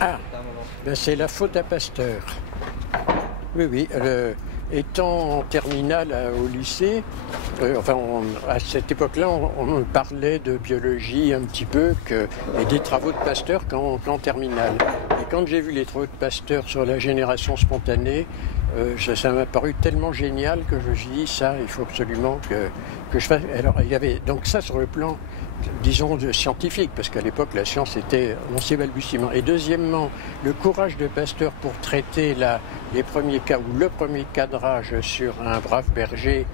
Ah, ben c'est la faute à Pasteur. Oui, oui. Étant en terminale au lycée, à cette époque-là, on parlait de biologie un petit peu et des travaux de Pasteur qu'en terminale. Et quand j'ai vu les travaux de Pasteur sur la génération spontanée, ça m'a paru tellement génial que je me suis dit, ça, il faut absolument que je fasse. Alors, il y avait donc ça sur le plan, disons, scientifique, parce qu'à l'époque, la science était dans ses balbutiements. Et deuxièmement, le courage de Pasteur pour traiter les premiers cas, ou le premier cadrage sur un brave berger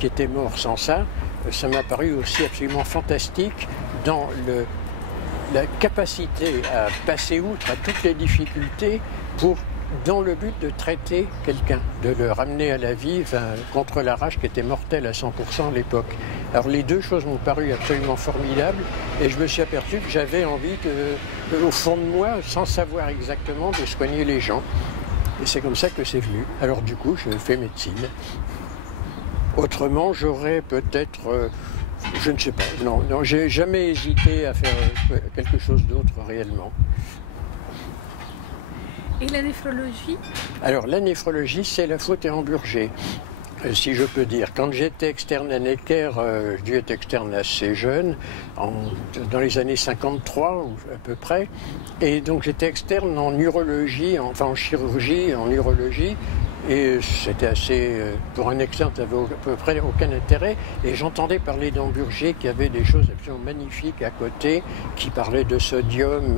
qui était mort sans ça, ça m'a paru aussi absolument fantastique dans la capacité à passer outre à toutes les difficultés dans le but de traiter quelqu'un, de le ramener à la vie, contre la rage qui était mortelle à 100% à l'époque. Alors les deux choses m'ont paru absolument formidables et je me suis aperçu que j'avais envie, au fond de moi, sans savoir exactement, de soigner les gens. Et c'est comme ça que c'est venu. Alors du coup, je fais médecine. Autrement, j'aurais peut-être... je ne sais pas. Non, j'ai jamais hésité à faire quelque chose d'autre réellement. Et la néphrologie? Alors la néphrologie, c'est la faute à Hamburger, si je peux dire. Quand j'étais externe à Necker, je dû être externe assez jeune, dans les années 53 à peu près, et donc j'étais externe en urologie, en chirurgie, en urologie, et c'était assez, pour un externe, ça n'avait à peu près aucun intérêt, et j'entendais parler d'Hamburger qui avait des choses absolument magnifiques à côté, qui parlaient de sodium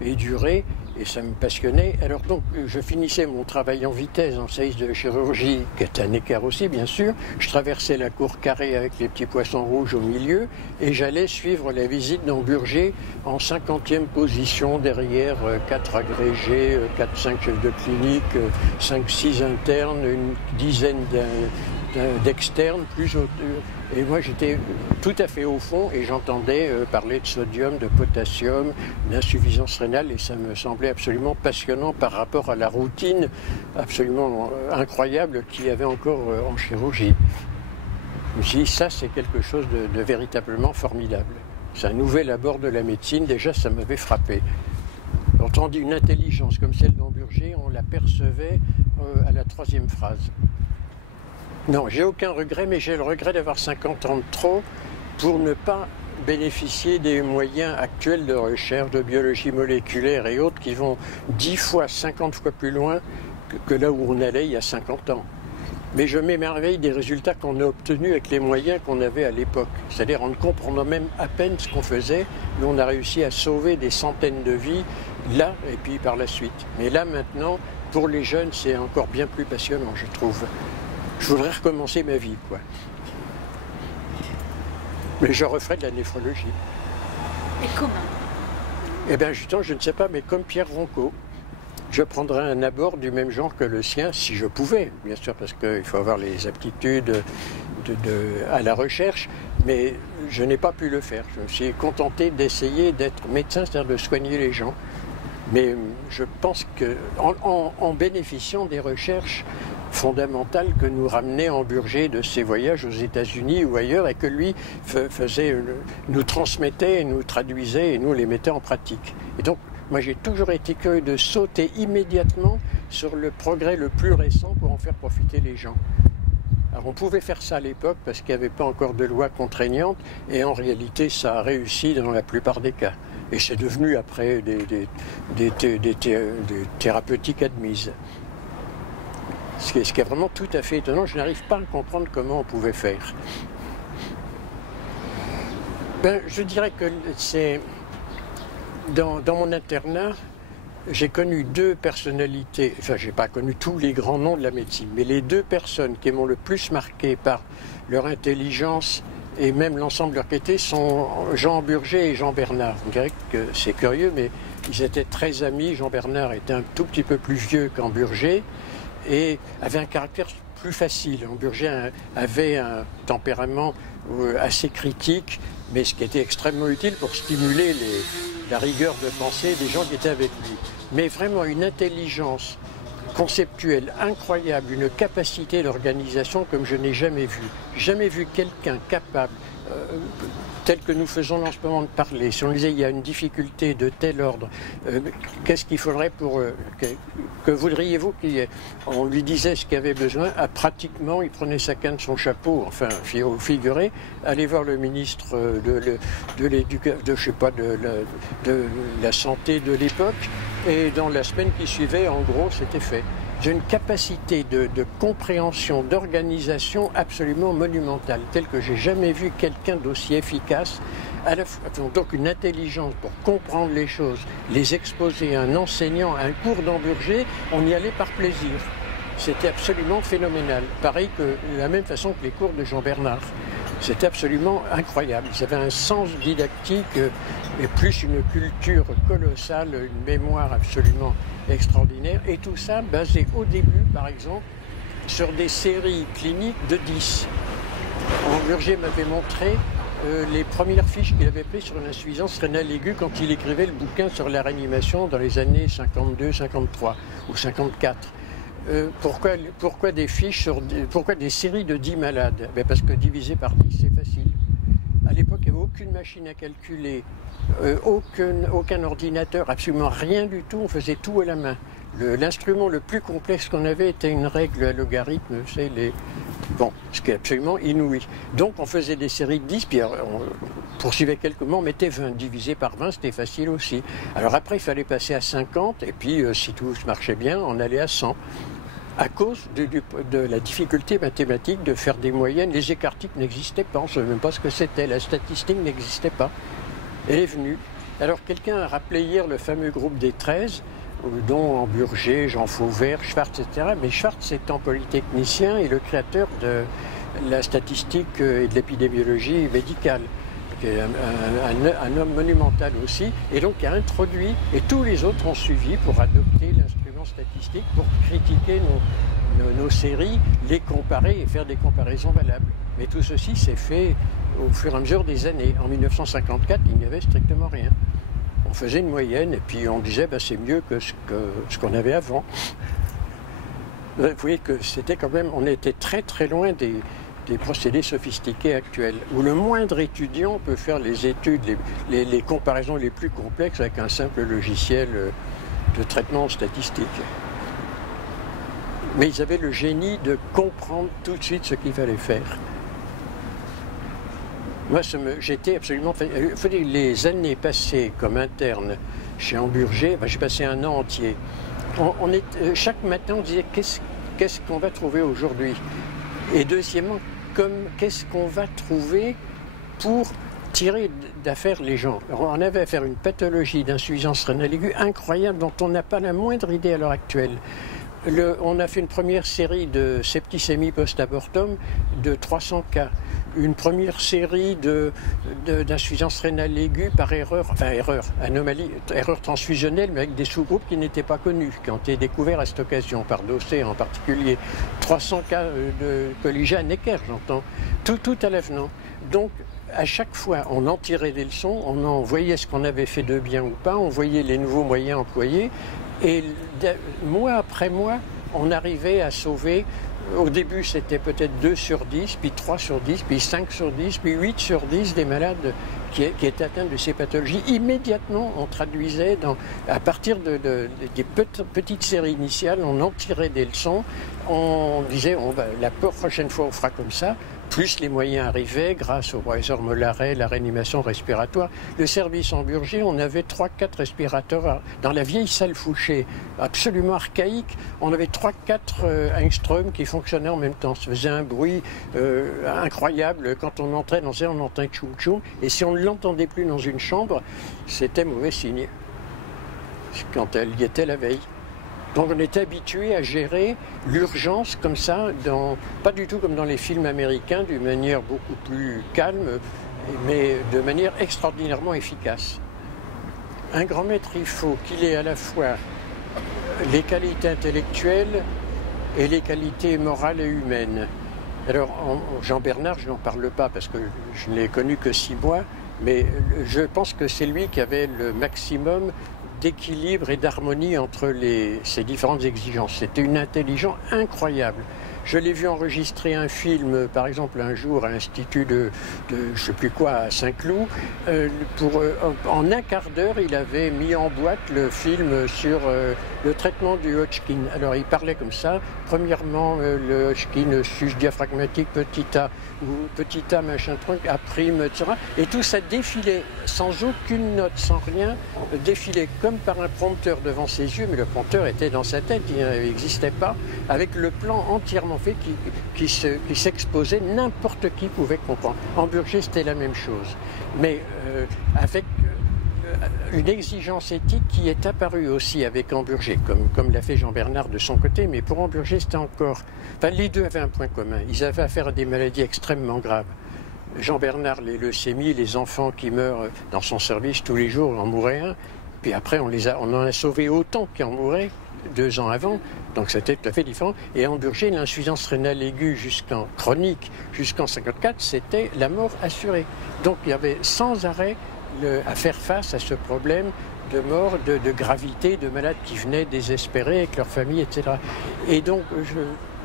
et d'urée, et ça me passionnait. Alors donc, je finissais mon travail en vitesse en service de chirurgie, qui était à Necker aussi, bien sûr. Je traversais la cour carrée avec les petits poissons rouges au milieu, et j'allais suivre la visite d'Hamburger en 50e position, derrière 4 agrégés, 4-5 chefs de clinique, 5-6 internes, une dizaine d'externes, et moi j'étais tout à fait au fond et j'entendais parler de sodium, de potassium, d'insuffisance rénale, et ça me semblait absolument passionnant par rapport à la routine absolument incroyable qu'il y avait encore en chirurgie. Je me suis dit, ça c'est quelque chose de véritablement formidable. C'est un nouvel abord de la médecine, déjà ça m'avait frappé. Autrement dit, une intelligence comme celle d'Hamburger, on la percevait à la 3e phrase. Non, j'ai aucun regret, mais j'ai le regret d'avoir 50 ans de trop pour ne pas bénéficier des moyens actuels de recherche, de biologie moléculaire et autres qui vont 10 fois, 50 fois plus loin que là où on allait il y a 50 ans. Mais je m'émerveille des résultats qu'on a obtenus avec les moyens qu'on avait à l'époque. C'est-à-dire en ne comprenant même à peine ce qu'on faisait, mais on a réussi à sauver des centaines de vies là et puis par la suite. Mais là maintenant, pour les jeunes, c'est encore bien plus passionnant, je trouve. Je voudrais recommencer ma vie, quoi. Mais je referai de la néphrologie. Et comment? Eh bien, justement, je ne sais pas, mais comme Pierre Ronco, je prendrais un abord du même genre que le sien, si je pouvais, bien sûr, parce qu'il faut avoir les aptitudes à la recherche, mais je n'ai pas pu le faire. Je me suis contenté d'essayer d'être médecin, c'est-à-dire de soigner les gens. Mais je pense qu'en bénéficiant des recherches fondamentales que nous ramenait Hamburger de ses voyages aux États-Unis ou ailleurs, et que lui nous transmettait, et nous traduisait et nous les mettait en pratique. Et donc, moi j'ai toujours été curieux de sauter immédiatement sur le progrès le plus récent pour en faire profiter les gens. Alors on pouvait faire ça à l'époque parce qu'il n'y avait pas encore de loi contraignante, et en réalité ça a réussi dans la plupart des cas. Et c'est devenu après des thérapeutiques admises. Ce qui est vraiment tout à fait étonnant, je n'arrive pas à comprendre comment on pouvait faire. Je dirais que c'est... Dans mon internat, j'ai connu 2 personnalités, enfin j'ai pas connu tous les grands noms de la médecine, mais les 2 personnes qui m'ont le plus marqué par leur intelligence et même l'ensemble de leur qualité sont Jean Hamburger et Jean Bernard. On dirait que c'est curieux, mais ils étaient très amis. Jean Bernard était un tout petit peu plus vieux qu'Hamburger et avait un caractère plus facile. Hamburger avait un tempérament assez critique, mais ce qui était extrêmement utile pour stimuler la rigueur de pensée des gens qui étaient avec lui. Mais vraiment une intelligence conceptuelle incroyable, une capacité d'organisation comme je n'ai jamais vu. Jamais vu quelqu'un capable, tel que nous faisons en ce moment de parler. Si on disait il y a une difficulté de tel ordre, qu'est-ce qu'il faudrait pour... que voudriez-vous qu'on lui disait ce qu'il avait besoin? Pratiquement, il prenait sa canne, son chapeau, enfin, au figuré, aller voir le ministre de la santé de l'époque, et dans la semaine qui suivait, en gros, c'était fait. J'ai une capacité de compréhension, d'organisation absolument monumentale, telle que j'ai jamais vu quelqu'un d'aussi efficace. Donc une intelligence pour comprendre les choses, les exposer à un enseignant, à un cours d'Hamburger, on y allait par plaisir. C'était absolument phénoménal. Pareil que de la même façon que les cours de Jean Bernard. C'était absolument incroyable. Ils avaient un sens didactique et plus une culture colossale, une mémoire absolument extraordinaire. Et tout ça basé au début, par exemple, sur des séries cliniques de 10. Hamburger m'avait montré les premières fiches qu'il avait prises sur une insuffisance rénale aiguë quand il écrivait le bouquin sur la réanimation dans les années 52, 53 ou 54. Pourquoi des fiches pourquoi des séries de 10 malades? Parce que diviser par 10, c'est facile. À l'époque, il n'y avait aucune machine à calculer, aucun ordinateur, absolument rien du tout. On faisait tout à la main. L'instrument le plus complexe qu'on avait était une règle à logarithme, c'est ce qui est absolument inouï. Donc on faisait des séries de 10, puis on poursuivait quelques mots, on mettait 20, divisé par 20, c'était facile aussi. Alors après, il fallait passer à 50, et puis si tout marchait bien, on allait à 100. À cause de la difficulté mathématique de faire des moyennes, les écarts types n'existaient pas, on ne savait même pas ce que c'était, la statistique n'existait pas. Elle est venue. Alors quelqu'un a rappelé hier le fameux groupe des 13, dont Hamburger, Jean Fauvert, Schwartz, etc. Mais Schwartz étant polytechnicien et le créateur de la statistique et de l'épidémiologie médicale, qui est un homme monumental aussi, et donc a introduit, et tous les autres ont suivi pour adopter l'instrument statistique, pour critiquer nos séries, les comparer et faire des comparaisons valables. Mais tout ceci s'est fait au fur et à mesure des années. En 1954, il n'y avait strictement rien. On faisait une moyenne et puis on disait c'est mieux que ce qu'on avait avant. Vous voyez que c'était quand même, on était très très loin des procédés sophistiqués actuels, où le moindre étudiant peut faire les études, les comparaisons les plus complexes avec un simple logiciel de traitement statistique. Mais ils avaient le génie de comprendre tout de suite ce qu'il fallait faire. Moi, j'étais absolument... Les années passées comme interne chez Hamburger, j'ai passé un an entier. Chaque matin, on disait qu'est-ce qu'on va trouver aujourd'hui? Et deuxièmement, qu'est-ce qu'on va trouver pour tirer d'affaire les gens? Alors, on avait à faire une pathologie d'insuffisance rénale aiguë incroyable dont on n'a pas la moindre idée à l'heure actuelle. On a fait une première série de septicémie post-abortum de 300 cas. Une première série d'insuffisance rénale aiguë par anomalie, erreur transfusionnelle, mais avec des sous-groupes qui n'étaient pas connus, qui ont été découverts à cette occasion, par Dossé en particulier. 300 cas de Colija Necker, j'entends. Tout à l'avenant. Donc, à chaque fois, on en tirait des leçons, on en voyait ce qu'on avait fait de bien ou pas, on voyait les nouveaux moyens employés, et mois après mois, on arrivait à sauver. Au début, c'était peut-être 2 sur 10, puis 3 sur 10, puis 5 sur 10, puis 8 sur 10 des malades qui étaient atteints de ces pathologies. Immédiatement, on traduisait, à partir des petites séries initiales, on en tirait des leçons. On disait, la prochaine fois, on fera comme ça. Plus les moyens arrivaient, grâce au professeur Mollaret, la réanimation respiratoire. Le service Hamburger, on avait 3-4 respirateurs. Dans la vieille salle Fouché, absolument archaïque, on avait 3-4 Engström qui fonctionnaient en même temps. Ça faisait un bruit incroyable. Quand on entrait dans un, on entendait tchoum-tchoum. Et si on ne l'entendait plus dans une chambre, c'était mauvais signe. Quand elle y était la veille. Donc on était habitué à gérer l'urgence comme ça, pas du tout comme dans les films américains, d'une manière beaucoup plus calme, mais de manière extraordinairement efficace. Un grand maître, il faut qu'il ait à la fois les qualités intellectuelles et les qualités morales et humaines. Alors Jean Bernard, je n'en parle pas parce que je ne l'ai connu que 6 mois, mais je pense que c'est lui qui avait le maximum d'équilibre et d'harmonie entre ces différentes exigences. C'était une intelligence incroyable. Je l'ai vu enregistrer un film, par exemple, un jour à l'Institut de je ne sais plus quoi, à Saint-Cloud. En un quart d'heure, il avait mis en boîte le film sur le traitement du Hodgkin. Alors, il parlait comme ça. Premièrement, le Hodgkin, sus diaphragmatique, petit a, ou petit a, machin truc, a prime, etc. Et tout ça défilait sans aucune note, sans rien, défilait comme par un prompteur devant ses yeux, mais le prompteur était dans sa tête, il n'existait pas, avec le plan entièrement fait qui s'exposait, n'importe qui pouvait comprendre. En Burger, c'était la même chose, mais avec une exigence éthique qui est apparue aussi avec Hamburger, comme l'a fait Jean Bernard de son côté, mais pour Hamburger, c'était encore... Enfin, les deux avaient un point commun, ils avaient affaire à des maladies extrêmement graves. Jean Bernard, les leucémies, les enfants qui meurent dans son service tous les jours, en mouraient un, puis après on en a sauvé autant qui en mouraient 2 ans avant, donc c'était tout à fait différent. Et en Burger, l'insuffisance rénale aiguë chronique jusqu'en 54, c'était la mort assurée. Donc il y avait sans arrêt à faire face à ce problème de mort, de gravité, de malades qui venaient désespérés avec leur famille, etc. Et donc,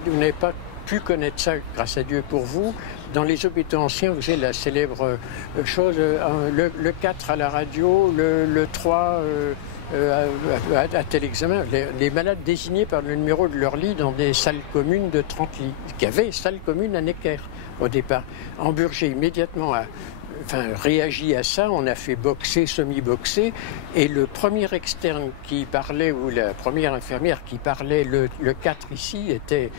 vous n'avez pas pu connaître ça, grâce à Dieu pour vous. Dans les hôpitaux anciens, vous avez la célèbre chose, le 4 à la radio, le 3... à tel examen, les malades désignés par le numéro de leur lit dans des salles communes de 30 lits, qui avaient salle commune à Necker au départ. Hamburger immédiatement a réagi à ça, on a fait boxer, semi-boxer, et le premier externe qui parlait, ou la première infirmière qui parlait le 4 ici, était...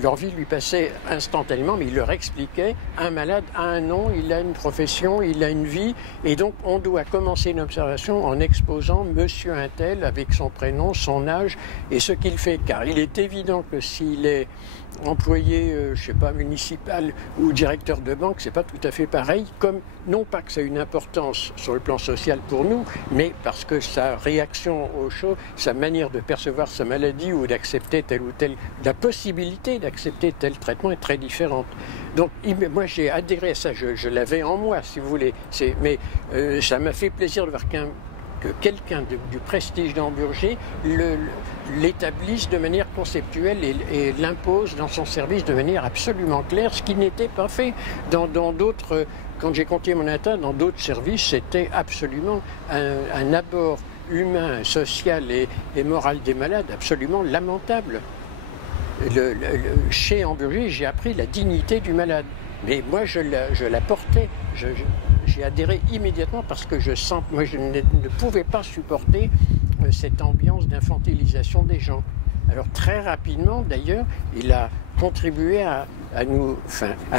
leur vie lui passait instantanément, mais il leur expliquait, un malade a un nom, il a une profession, il a une vie, et donc on doit commencer une observation en exposant monsieur un tel avec son prénom, son âge et ce qu'il fait. Car il est évident que s'il est employé, je sais pas, municipal ou directeur de banque, c'est pas tout à fait pareil, comme non pas que ça ait une importance sur le plan social pour nous, mais parce que sa réaction aux choses, sa manière de percevoir sa maladie ou d'accepter tel ou tel, la possibilité d'accepter tel traitement est très différente. Donc moi j'ai adhéré à ça, je l'avais en moi si vous voulez, mais ça m'a fait plaisir de voir que quelqu'un du prestige d'Hamburger l'établisse de manière conceptuelle et l'impose dans son service de manière absolument claire, ce qui n'était pas fait dans d'autres. Quand j'ai continué mon atteinte, dans d'autres services, c'était absolument un abord humain, social et moral des malades absolument lamentable. Chez Hamburger, j'ai appris la dignité du malade. Mais moi, je la portais. J'ai adhéré immédiatement parce que je ne pouvais pas supporter cette ambiance d'infantilisation des gens. Alors très rapidement, d'ailleurs, il a contribué à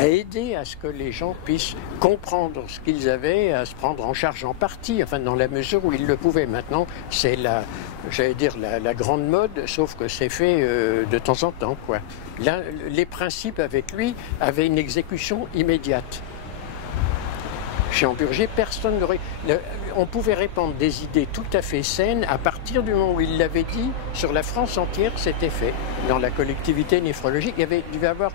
aider à ce que les gens puissent comprendre ce qu'ils avaient, à se prendre en charge en partie, dans la mesure où ils le pouvaient. Maintenant, c'est la grande mode, sauf que c'est fait de temps en temps, quoi. Là, les principes avec lui avaient une exécution immédiate. Chez Hamburger, personne n'aurait... On pouvait répandre des idées tout à fait saines à partir du moment où il l'avait dit, sur la France entière, c'était fait. Dans la collectivité néphrologique, il devait y avoir,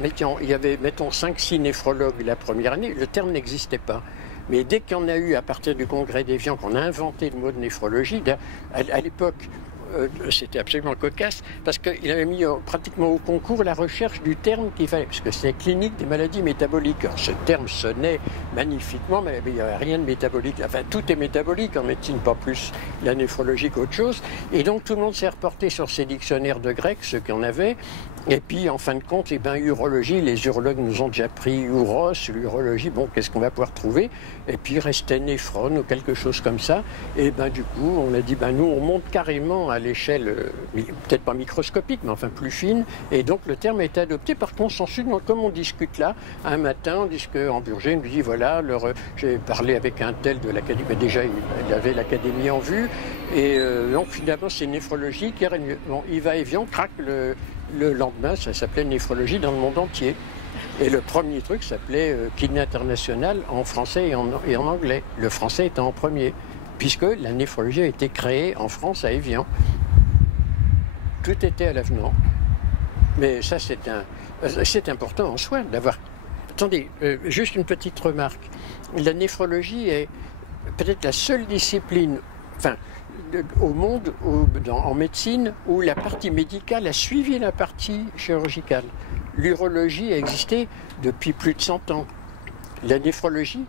mettons 5-6 néphrologues la première année, le terme n'existait pas. Mais dès qu'il y en a eu, à partir du congrès d'Évian, qu'on a inventé le mot de néphrologie, à l'époque, c'était absolument cocasse, parce qu'il avait mis pratiquement au concours la recherche du terme qu'il fallait, parce que c'est clinique des maladies métaboliques. Alors, ce terme sonnait magnifiquement, mais il n'y avait rien de métabolique. Enfin, tout est métabolique en médecine, pas plus la néphrologie qu'autre chose. Et donc, tout le monde s'est reporté sur ces dictionnaires de grec, ceux qui en avaient. Et puis, en fin de compte, urologie, les urologues nous ont déjà pris uros, l'urologie, bon, qu'est-ce qu'on va pouvoir trouver? Et puis, il restait néphrone ou quelque chose comme ça. Et du coup, on a dit, nous, on monte carrément à l'échelle, peut-être pas microscopique, mais plus fine. Et donc, le terme a été adopté par consensus. Donc, comme on discute là, un matin, on dit que Hamburger nous dit, voilà, j'ai parlé avec un tel de l'académie, déjà, il avait l'académie en vue. Et donc, finalement, c'est néphrologie qui règne. Bon, il va et vient, craque le lendemain, ça s'appelait néphrologie dans le monde entier. Et le premier truc s'appelait Kiné International en français et en anglais. Le français étant en premier, puisque la néphrologie a été créée en France à Évian. Tout était à l'avenant. Mais ça, c'est important en soi d'avoir... Attendez, juste une petite remarque. La néphrologie est peut-être la seule discipline, enfin, au monde, en médecine, où la partie médicale a suivi la partie chirurgicale. L'urologie a existé depuis plus de 100 ans. La néphrologie,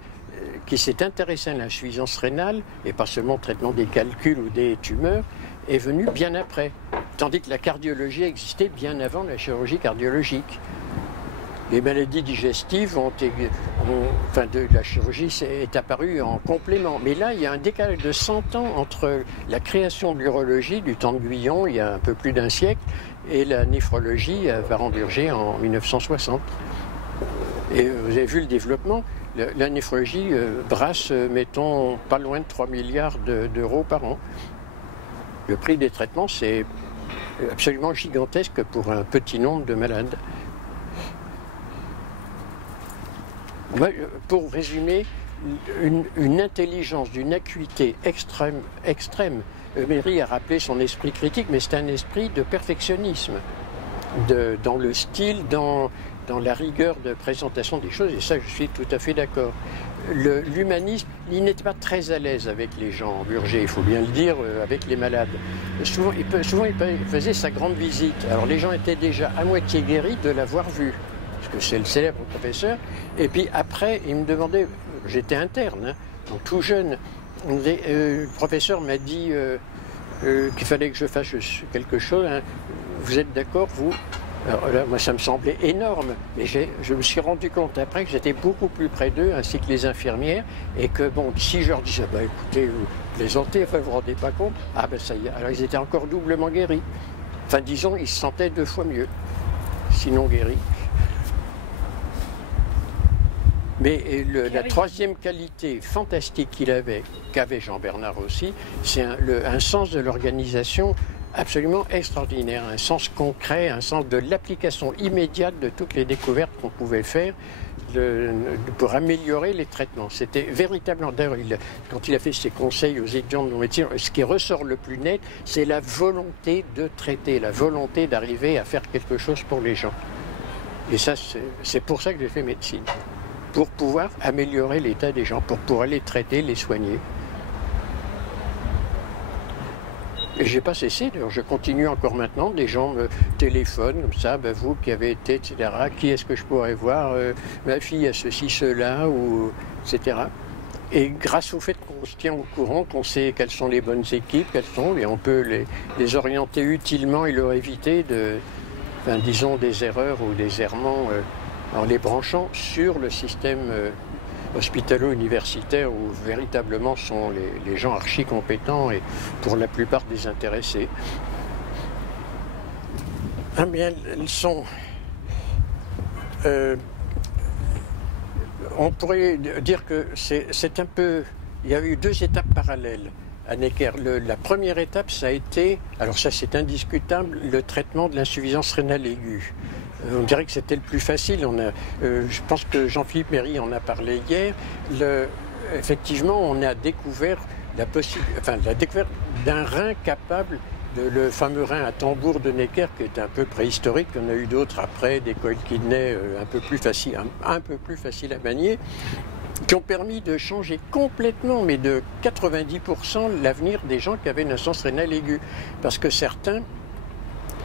qui s'est intéressée à l'insuffisance rénale, et pas seulement au traitement des calculs ou des tumeurs, est venue bien après. Tandis que la cardiologie existait bien avant la chirurgie cardiologique. Les maladies digestives la chirurgie est apparue en complément. Mais là, il y a un décalage de 100 ans entre la création de l'urologie, du temps de Guyon, il y a un peu plus d'un siècle, et la néphrologie à Varemberger en 1960. Et vous avez vu le développement. La néphrologie brasse, mettons, pas loin de 3 milliards d'euros par an. Le prix des traitements, c'est absolument gigantesque pour un petit nombre de malades. Moi, pour résumer, une intelligence d'une acuité extrême. Méry a rappelé son esprit critique, mais c'est un esprit de perfectionnisme, dans le style, dans la rigueur de présentation des choses, et ça, je suis tout à fait d'accord. L'humanisme, il n'était pas très à l'aise avec les gens, Burger, il faut bien le dire, avec les malades. Souvent, il faisait sa grande visite. Alors, les gens étaient déjà à moitié guéris de l'avoir vu, parce que c'est le célèbre professeur. Et puis après, il me demandait, j'étais interne, hein, donc tout jeune, le professeur m'a dit qu'il fallait que je fasse quelque chose. Hein. Vous êtes d'accord, vous? Alors là, moi, ça me semblait énorme, mais je me suis rendu compte après que j'étais beaucoup plus près d'eux, ainsi que les infirmières, et que, bon, si je leur disais, bah, écoutez, vous plaisantez, enfin, vous ne vous rendez pas compte, ah ben ça y est, alors ils étaient encore doublement guéris. Enfin, disons, ils se sentaient 2 fois mieux, sinon guéris. Mais la troisième qualité fantastique qu'avait Jean-Bernard aussi, c'est un sens de l'organisation absolument extraordinaire, un sens concret, un sens de l'application immédiate de toutes les découvertes qu'on pouvait faire pour améliorer les traitements. C'était véritablement, d'ailleurs, quand il a fait ses conseils aux étudiants de médecine, ce qui ressort le plus net, c'est la volonté de traiter, la volonté d'arriver à faire quelque chose pour les gens. Et ça, c'est pour ça que j'ai fait médecine, pour pouvoir améliorer l'état des gens, pour pouvoir les traiter, les soigner. Et je n'ai pas cessé, d'ailleurs, je continue encore maintenant, des gens me téléphonent comme ça, ben vous qui avez été, etc., qui est-ce que je pourrais voir, ma fille a ceci, cela, ou etc. Et grâce au fait qu'on se tient au courant, qu'on sait quelles sont les bonnes équipes, et on peut les orienter utilement et leur éviter disons, des erreurs ou des errements en les branchant sur le système hospitalo-universitaires où véritablement sont les gens archi compétents et pour la plupart désintéressés. Ah bien, elles sont... on pourrait dire que c'est un peu... Il y a eu 2 étapes parallèles à Necker. La première étape, ça a été, alors ça c'est indiscutable, le traitement de l'insuffisance rénale aiguë. On dirait que c'était le plus facile. Je pense que Jean-Philippe Méry en a parlé hier. Effectivement, on a découvert la découverte d'un rein capable, le fameux rein à tambour de Necker, qui est un peu préhistorique. On a eu d'autres après, des coil kidney un peu plus faciles à manier, qui ont permis de changer complètement, mais de 90%, l'avenir des gens qui avaient une insuffisance rénale aiguë. Parce que certains,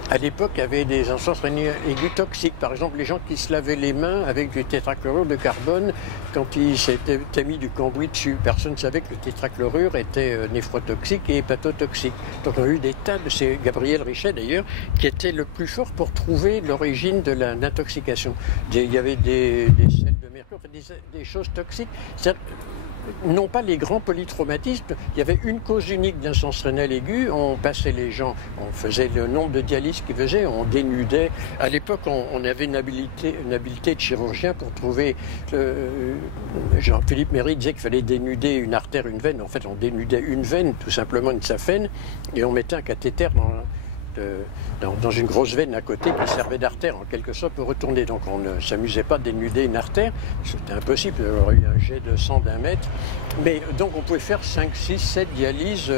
à l'époque, avaient des insuffisances rénales aiguës toxiques. Par exemple, les gens qui se lavaient les mains avec du tétrachlorure de carbone quand ils s'étaient mis du cambouis dessus. Personne ne savait que le tétrachlorure était néphrotoxique et hépatotoxique. Donc on a eu des tas de... C'est Gabriel Richet d'ailleurs qui était le plus fort pour trouver l'origine de l'intoxication. Il y avait des sels de mercure, des choses toxiques. Non pas les grands polytraumatismes, il y avait une cause unique d'insuffisance rénale aiguë, on passait les gens, on faisait le nombre de dialyses qu'ils faisaient, on dénudait. À l'époque, on avait une habileté de chirurgien pour trouver... Jean-Philippe Méry disait qu'il fallait dénuder une artère, une veine. En fait, on dénudait une veine, tout simplement une saphène, et on mettait un cathéter dans une grosse veine à côté qui servait d'artère en quelque sorte pour retourner. Donc on ne s'amusait pas à dénuder une artère, c'était impossible, il y aurait eu un jet de sang d'1 mètre. Mais donc on pouvait faire 5, 6, 7 dialyses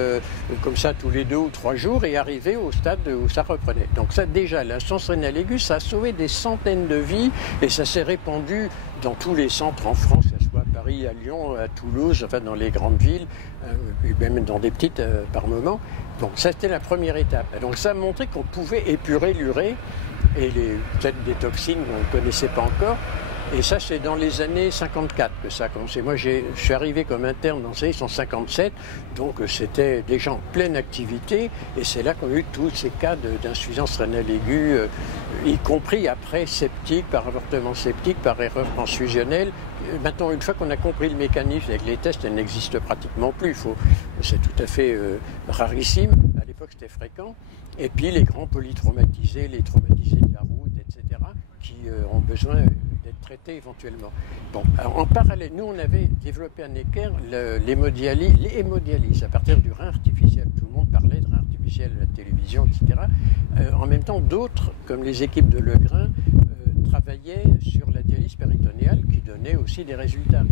comme ça tous les 2 ou 3 jours et arriver au stade où ça reprenait. Donc ça déjà, l'insuffisance rénale aiguë, ça a sauvé des centaines de vies et ça s'est répandu dans tous les centres en France, que ce soit à Paris Paris, à Lyon, à Toulouse, enfin dans les grandes villes, et même dans des petites par moment. Donc ça c'était la première étape. Et donc ça a montré qu'on pouvait épurer l'urée et peut-être des toxines qu'on ne connaissait pas encore. Et ça, c'est dans les années 54 que ça a commencé. Moi, je suis arrivé comme interne dans ces années 157, donc c'était déjà en pleine activité, et c'est là qu'on a eu tous ces cas d'insuffisance rénale aiguë, y compris après septique, par avortement septique, par erreur transfusionnelle. Maintenant, une fois qu'on a compris le mécanisme avec les tests, elle n'existe pratiquement plus. C'est tout à fait rarissime. À l'époque, c'était fréquent. Et puis, les grands polytraumatisés, les traumatisés de la route, etc., qui ont besoin d'être traités éventuellement. Bon, en parallèle, nous, on avait développé à Necker l'hémodialyse à partir du rein artificiel. Tout le monde parlait de rein artificiel à la télévision, etc. En même temps, d'autres, comme les équipes de Legrain, travaillaient sur la dialyse péritonéale qui donnait aussi des résultats.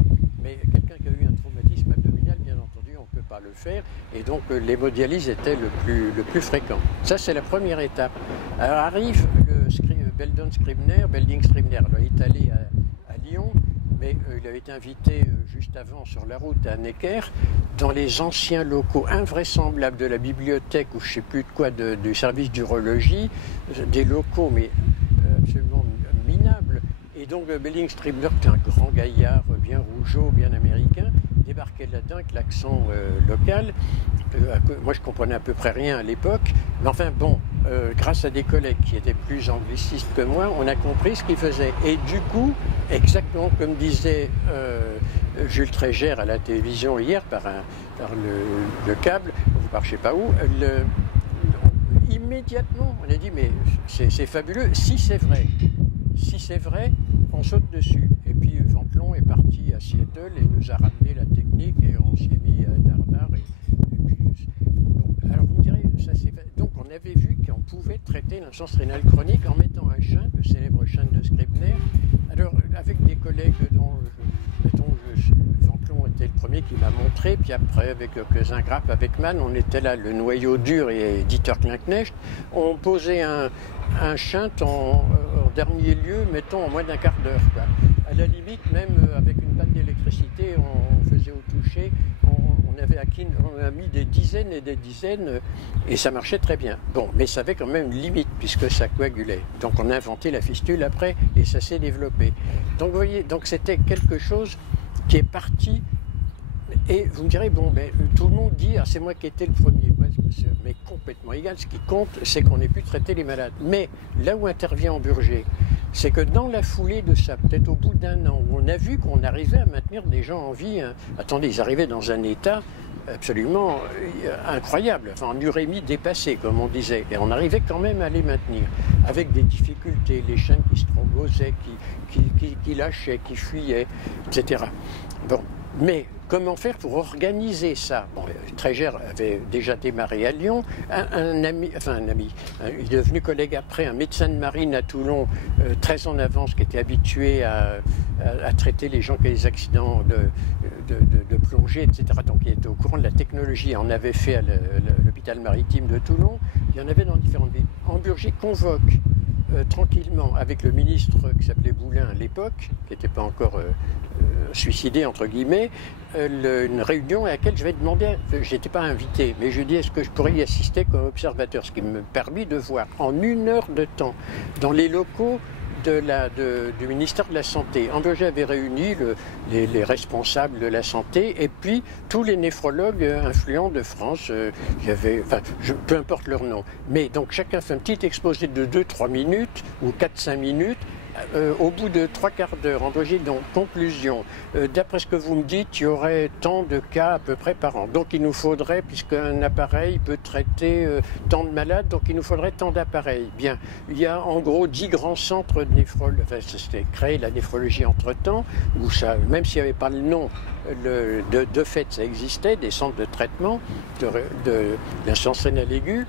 Mais quelqu'un qui a eu un traumatisme abdominal, bien entendu, on ne peut pas le faire. Et donc, l'hémodialyse était le plus fréquent. Ça, c'est la première étape. Alors arrive le Belding-Scribner. Alors, il est allé à Lyon, mais il avait été invité juste avant sur la route à Necker, dans les anciens locaux invraisemblables de la bibliothèque ou je ne sais plus de quoi, du service d'urologie, des locaux mais absolument minables. Et donc Belding-Scribner, qui est un grand gaillard, bien rougeau, bien américain, débarquait là-dedans avec l'accent local. Moi, je comprenais à peu près rien à l'époque, mais enfin bon, grâce à des collègues qui étaient plus anglicistes que moi, on a compris ce qu'ils faisaient. Et du coup, exactement comme disait Jules Trégère à la télévision hier, par le câble, ou par je ne sais pas où, immédiatement, on a dit, mais c'est fabuleux, si c'est vrai, on saute dessus. Et puis Ventelon est parti à Seattle et nous a ramené la technique et on s'y est mis à Dardar. Alors vous me direz, ça c'est fait. Donc on avait vu qu'on pouvait traiter l'insuffisance rénale chronique en mettant un shunt, le célèbre shunt de Scribner. Alors avec des collègues dont Ventelon était le premier qui m'a montré, puis après avec Zingrap, avec Mann, on était là, le noyau dur et Dieter Kleinknecht, on posait un shunt en dernier lieu, mettons en moins d'un quart d'heure. À la limite, même avec une panne d'électricité, on faisait au toucher, on a mis des dizaines et des dizaines, et ça marchait très bien. Bon, mais ça avait quand même une limite, puisque ça coagulait. Donc on a inventé la fistule après, et ça s'est développé. Donc vous voyez, c'était quelque chose qui est parti, et vous me direz, bon, mais tout le monde dit, c'est moi qui étais le premier. Mais complètement égal, ce qui compte, c'est qu'on ait pu traiter les malades. Mais là où intervient Hamburger, c'est que dans la foulée de ça, peut-être au bout d'un an, où on a vu qu'on arrivait à maintenir des gens en vie, attendez, ils arrivaient dans un état absolument incroyable, enfin en urémie dépassée, comme on disait, et on arrivait quand même à les maintenir, avec des difficultés, les chaînes qui se thrombosaient, qui lâchaient, qui fuyaient, etc. Bon, mais comment faire pour organiser ça? Bon, Trégère avait déjà démarré à Lyon. Un ami, il est devenu collègue après, un médecin de marine à Toulon, très en avance, qui était habitué à traiter les gens qui avaient des accidents de plongée, etc. Donc il était au courant de la technologie. On avait fait à l'hôpital maritime de Toulon. Il y en avait dans différentes villes. Hamburger convoque tranquillement avec le ministre qui s'appelait Boulin à l'époque, qui n'était pas encore suicidé entre guillemets, une réunion à laquelle je vais demander, je n'étais pas invité, mais je dis est-ce que je pourrais y assister comme observateur, ce qui me permet de voir en 1 heure de temps dans les locaux du ministère de la Santé. Hamburger avait réuni les responsables de la santé et puis tous les néphrologues influents de France. Peu importe leur nom. Mais donc chacun fait un petit exposé de 2-3 minutes ou 4-5 minutes. Au bout de 3/4 d'heure, Hamburger, donc conclusion, d'après ce que vous me dites, il y aurait tant de cas à peu près par an. Donc il nous faudrait, puisqu'un appareil peut traiter tant de malades, donc il nous faudrait tant d'appareils. Bien, il y a en gros 10 grands centres de néphrologie, c'était créé la néphrologie entre-temps, où ça, même s'il n'y avait pas le nom, de fait ça existait, des centres de traitement de l'insuffisance rénale aiguë,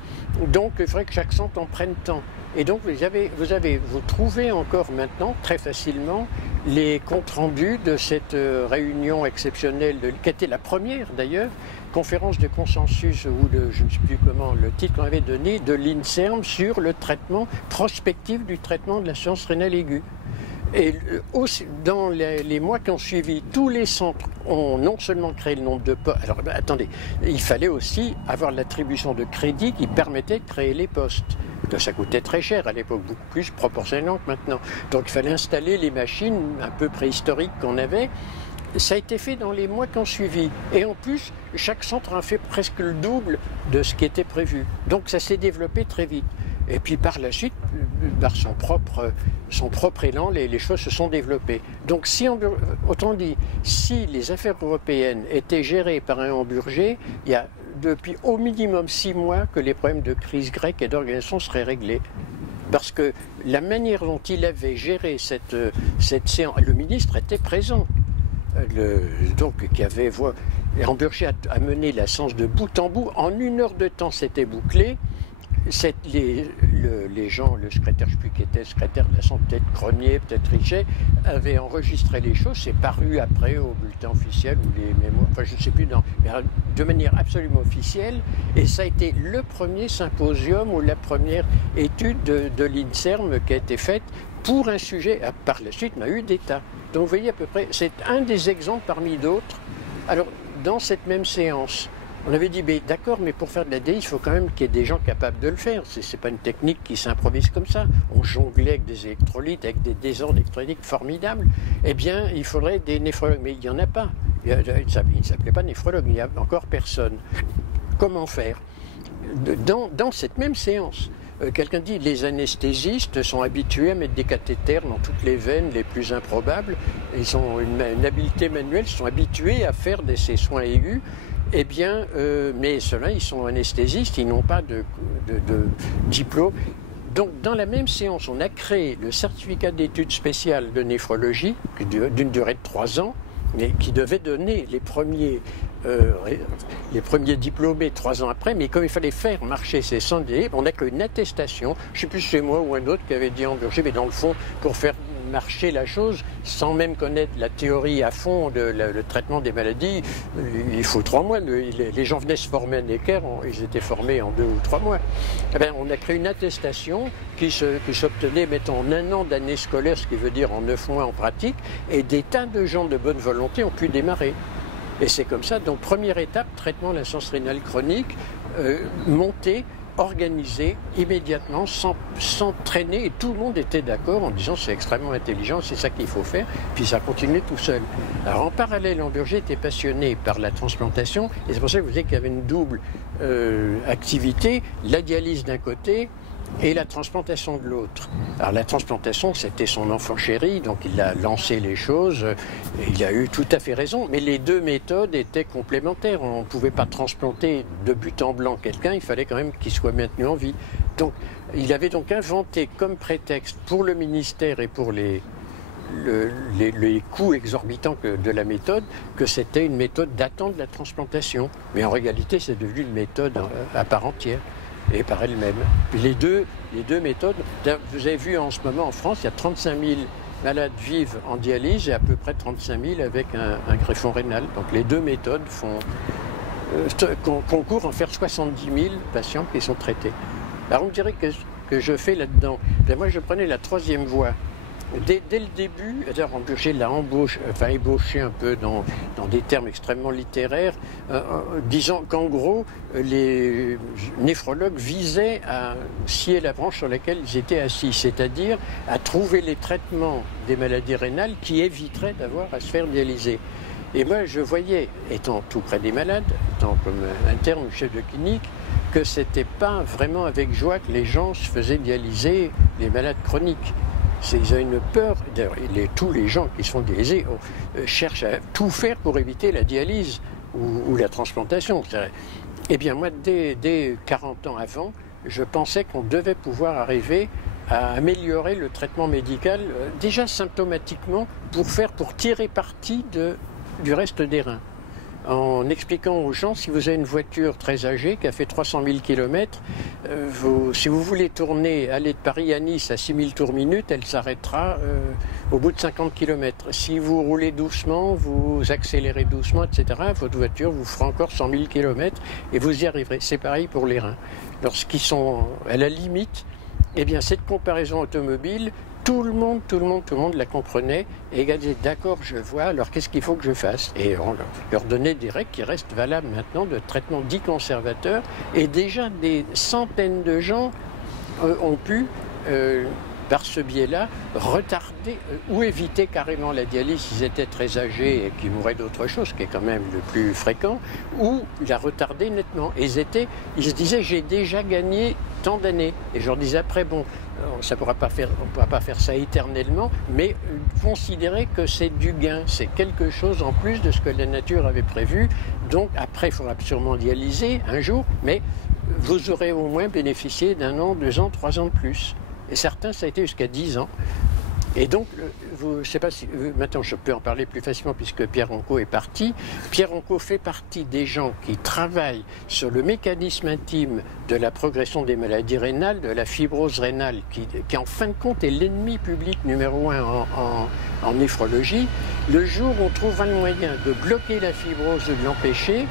donc il faudrait que chaque centre en prenne tant. Et donc vous trouvez encore maintenant très facilement les comptes rendus de cette réunion exceptionnelle, qui était la première d'ailleurs, conférence de consensus, ou je ne sais plus comment, le titre qu'on avait donné, de l'INSERM sur le traitement prospectif du traitement de l'insuffisance rénale aiguë. Et aussi, dans les mois qui ont suivi, tous les centres ont non seulement créé le nombre de postes. Alors attendez, il fallait aussi avoir l'attribution de crédit qui permettait de créer les postes. Ça coûtait très cher à l'époque, beaucoup plus proportionnellement que maintenant. Donc il fallait installer les machines un peu préhistoriques qu'on avait. Ça a été fait dans les mois qui ont suivi. Et en plus, chaque centre a fait presque le double de ce qui était prévu. Donc ça s'est développé très vite. Et puis par la suite, par son propre élan, les choses se sont développées. Donc autrement dit, si les affaires européennes étaient gérées par un Hamburger, il y a depuis au minimum 6 mois que les problèmes de crise grecque et d'organisation seraient réglés. Parce que la manière dont il avait géré cette séance, le ministre était présent. Hamburger a mené la séance de bout en bout. En 1 heure de temps, c'était bouclé. Les gens, le secrétaire, je ne sais plus qui était, le secrétaire de la séance, peut-être Cronier, peut-être Richet, avaient enregistré les choses. C'est paru après au bulletin officiel ou les mémoires, enfin je ne sais plus, mais de manière absolument officielle. Et ça a été le premier symposium ou la première étude de l'INSERM qui a été faite pour un sujet. Par la suite, on a eu des tas. Donc vous voyez à peu près, c'est un des exemples parmi d'autres. Alors, dans cette même séance, on avait dit, d'accord, mais pour faire de la DI, il faut quand même qu'il y ait des gens capables de le faire. Ce n'est pas une technique qui s'improvise comme ça. On jonglait avec des électrolytes, avec des désordres électroniques formidables. Eh bien, il faudrait des néphrologues. Mais il n'y en a pas. Il ne s'appelait pas néphrologue, il n'y a encore personne. Comment faire? Dans cette même séance, quelqu'un dit les anesthésistes sont habitués à mettre des cathéters dans toutes les veines les plus improbables. Ils ont une habileté manuelle, ils sont habitués à faire ces soins aigus. Eh bien, mais ceux-là, ils sont anesthésistes, ils n'ont pas de diplôme. Donc, dans la même séance, on a créé le certificat d'études spéciales de néphrologie, d'une durée de 3 ans, mais qui devait donner les premiers diplômés 3 ans après, mais comme il fallait faire marcher ces centres, on n'a qu'une attestation, je ne sais plus si c'est moi ou un autre qui avait dit Hamburger, mais dans le fond, pour faire marcher la chose, sans même connaître la théorie à fond de le traitement des maladies, il faut 3 mois. Les gens venaient se former à Necker, ils étaient formés en 2 ou 3 mois. Eh bien, on a créé une attestation qui s'obtenait, mettons, en 1 an d'année scolaire, ce qui veut dire en 9 mois en pratique, et des tas de gens de bonne volonté ont pu démarrer. Et c'est comme ça, donc première étape, traitement de l'insuffisance rénale chronique, monté, organisé immédiatement, sans traîner, et tout le monde était d'accord en disant c'est extrêmement intelligent, c'est ça qu'il faut faire, puis ça continuait tout seul. Alors en parallèle, Hamburger était passionné par la transplantation, et c'est pour ça que vous voyez qu'il y avait une double activité, la dialyse d'un côté, et la transplantation de l'autre. Alors la transplantation, c'était son enfant chéri, donc il a lancé les choses, et il a eu tout à fait raison, mais les 2 méthodes étaient complémentaires. On ne pouvait pas transplanter de but en blanc quelqu'un, il fallait quand même qu'il soit maintenu en vie. Donc il avait donc inventé comme prétexte pour le ministère et pour les coûts exorbitants de la méthode, que c'était une méthode datant de la transplantation. Mais en réalité, c'est devenu une méthode à part entière. Et par elle-même. Puis les deux méthodes, vous avez vu en ce moment en France, il y a 35 000 malades vivent en dialyse et à peu près 35 000 avec un greffon rénal. Donc les 2 méthodes concourent en faire 70 000 patients qui sont traités. Alors on me dirait que je fais là-dedans. Moi je prenais la 3e voie. Dès le début, Hamburger l'a ébauché un peu dans des termes extrêmement littéraires, disant qu'en gros, les néphrologues visaient à scier la branche sur laquelle ils étaient assis, c'est-à-dire à trouver les traitements des maladies rénales qui éviteraient d'avoir à se faire dialyser. Et moi, je voyais, étant tout près des malades, étant comme interne ou chef de clinique, que c'était pas vraiment avec joie que les gens se faisaient dialyser les malades chroniques. Ils ont une peur, d'ailleurs tous les gens qui se font dialyser cherchent à tout faire pour éviter la dialyse ou la transplantation. Eh bien moi, dès 40 ans avant, je pensais qu'on devait pouvoir arriver à améliorer le traitement médical, déjà symptomatiquement, pour tirer parti du reste des reins. En expliquant aux gens, si vous avez une voiture très âgée qui a fait 300 000 km, si vous voulez aller de Paris à Nice à 6 000 tours minute, elle s'arrêtera au bout de 50 km. Si vous roulez doucement, vous accélérez doucement, etc., votre voiture vous fera encore 100 000 km et vous y arriverez. C'est pareil pour les reins. Lorsqu'ils sont à la limite, eh bien cette comparaison automobile tout le monde la comprenait et elle disait d'accord, je vois, alors qu'est-ce qu'il faut que je fasse? Et on leur donnait des règles qui restent valables maintenant de traitement dit conservateur, et déjà des centaines de gens ont pu, par ce biais-là, retarder ou éviter carrément la dialyse s'ils étaient très âgés et qu'ils mouraient d'autre chose, ce qui est quand même le plus fréquent, ou la retarder nettement. Et ils se disaient, j'ai déjà gagné tant d'années. Et je leur disais après, bon, on ne pourra pas faire ça éternellement, mais considérez que c'est du gain, c'est quelque chose en plus de ce que la nature avait prévu. Donc après, il faudra sûrement dialyser un jour, mais vous aurez au moins bénéficié d'1 an, 2 ans, 3 ans de plus. Et certains, ça a été jusqu'à 10 ans. Et donc, je ne sais pas si maintenant je peux en parler plus facilement puisque Pierre Roncaud est parti. Pierre Roncaud fait partie des gens qui travaillent sur le mécanisme intime de la progression des maladies rénales, de la fibrose rénale, qui en fin de compte est l'ennemi public numéro 1 en néphrologie. Le jour où on trouvera le moyen de bloquer la fibrose, de l'empêcher,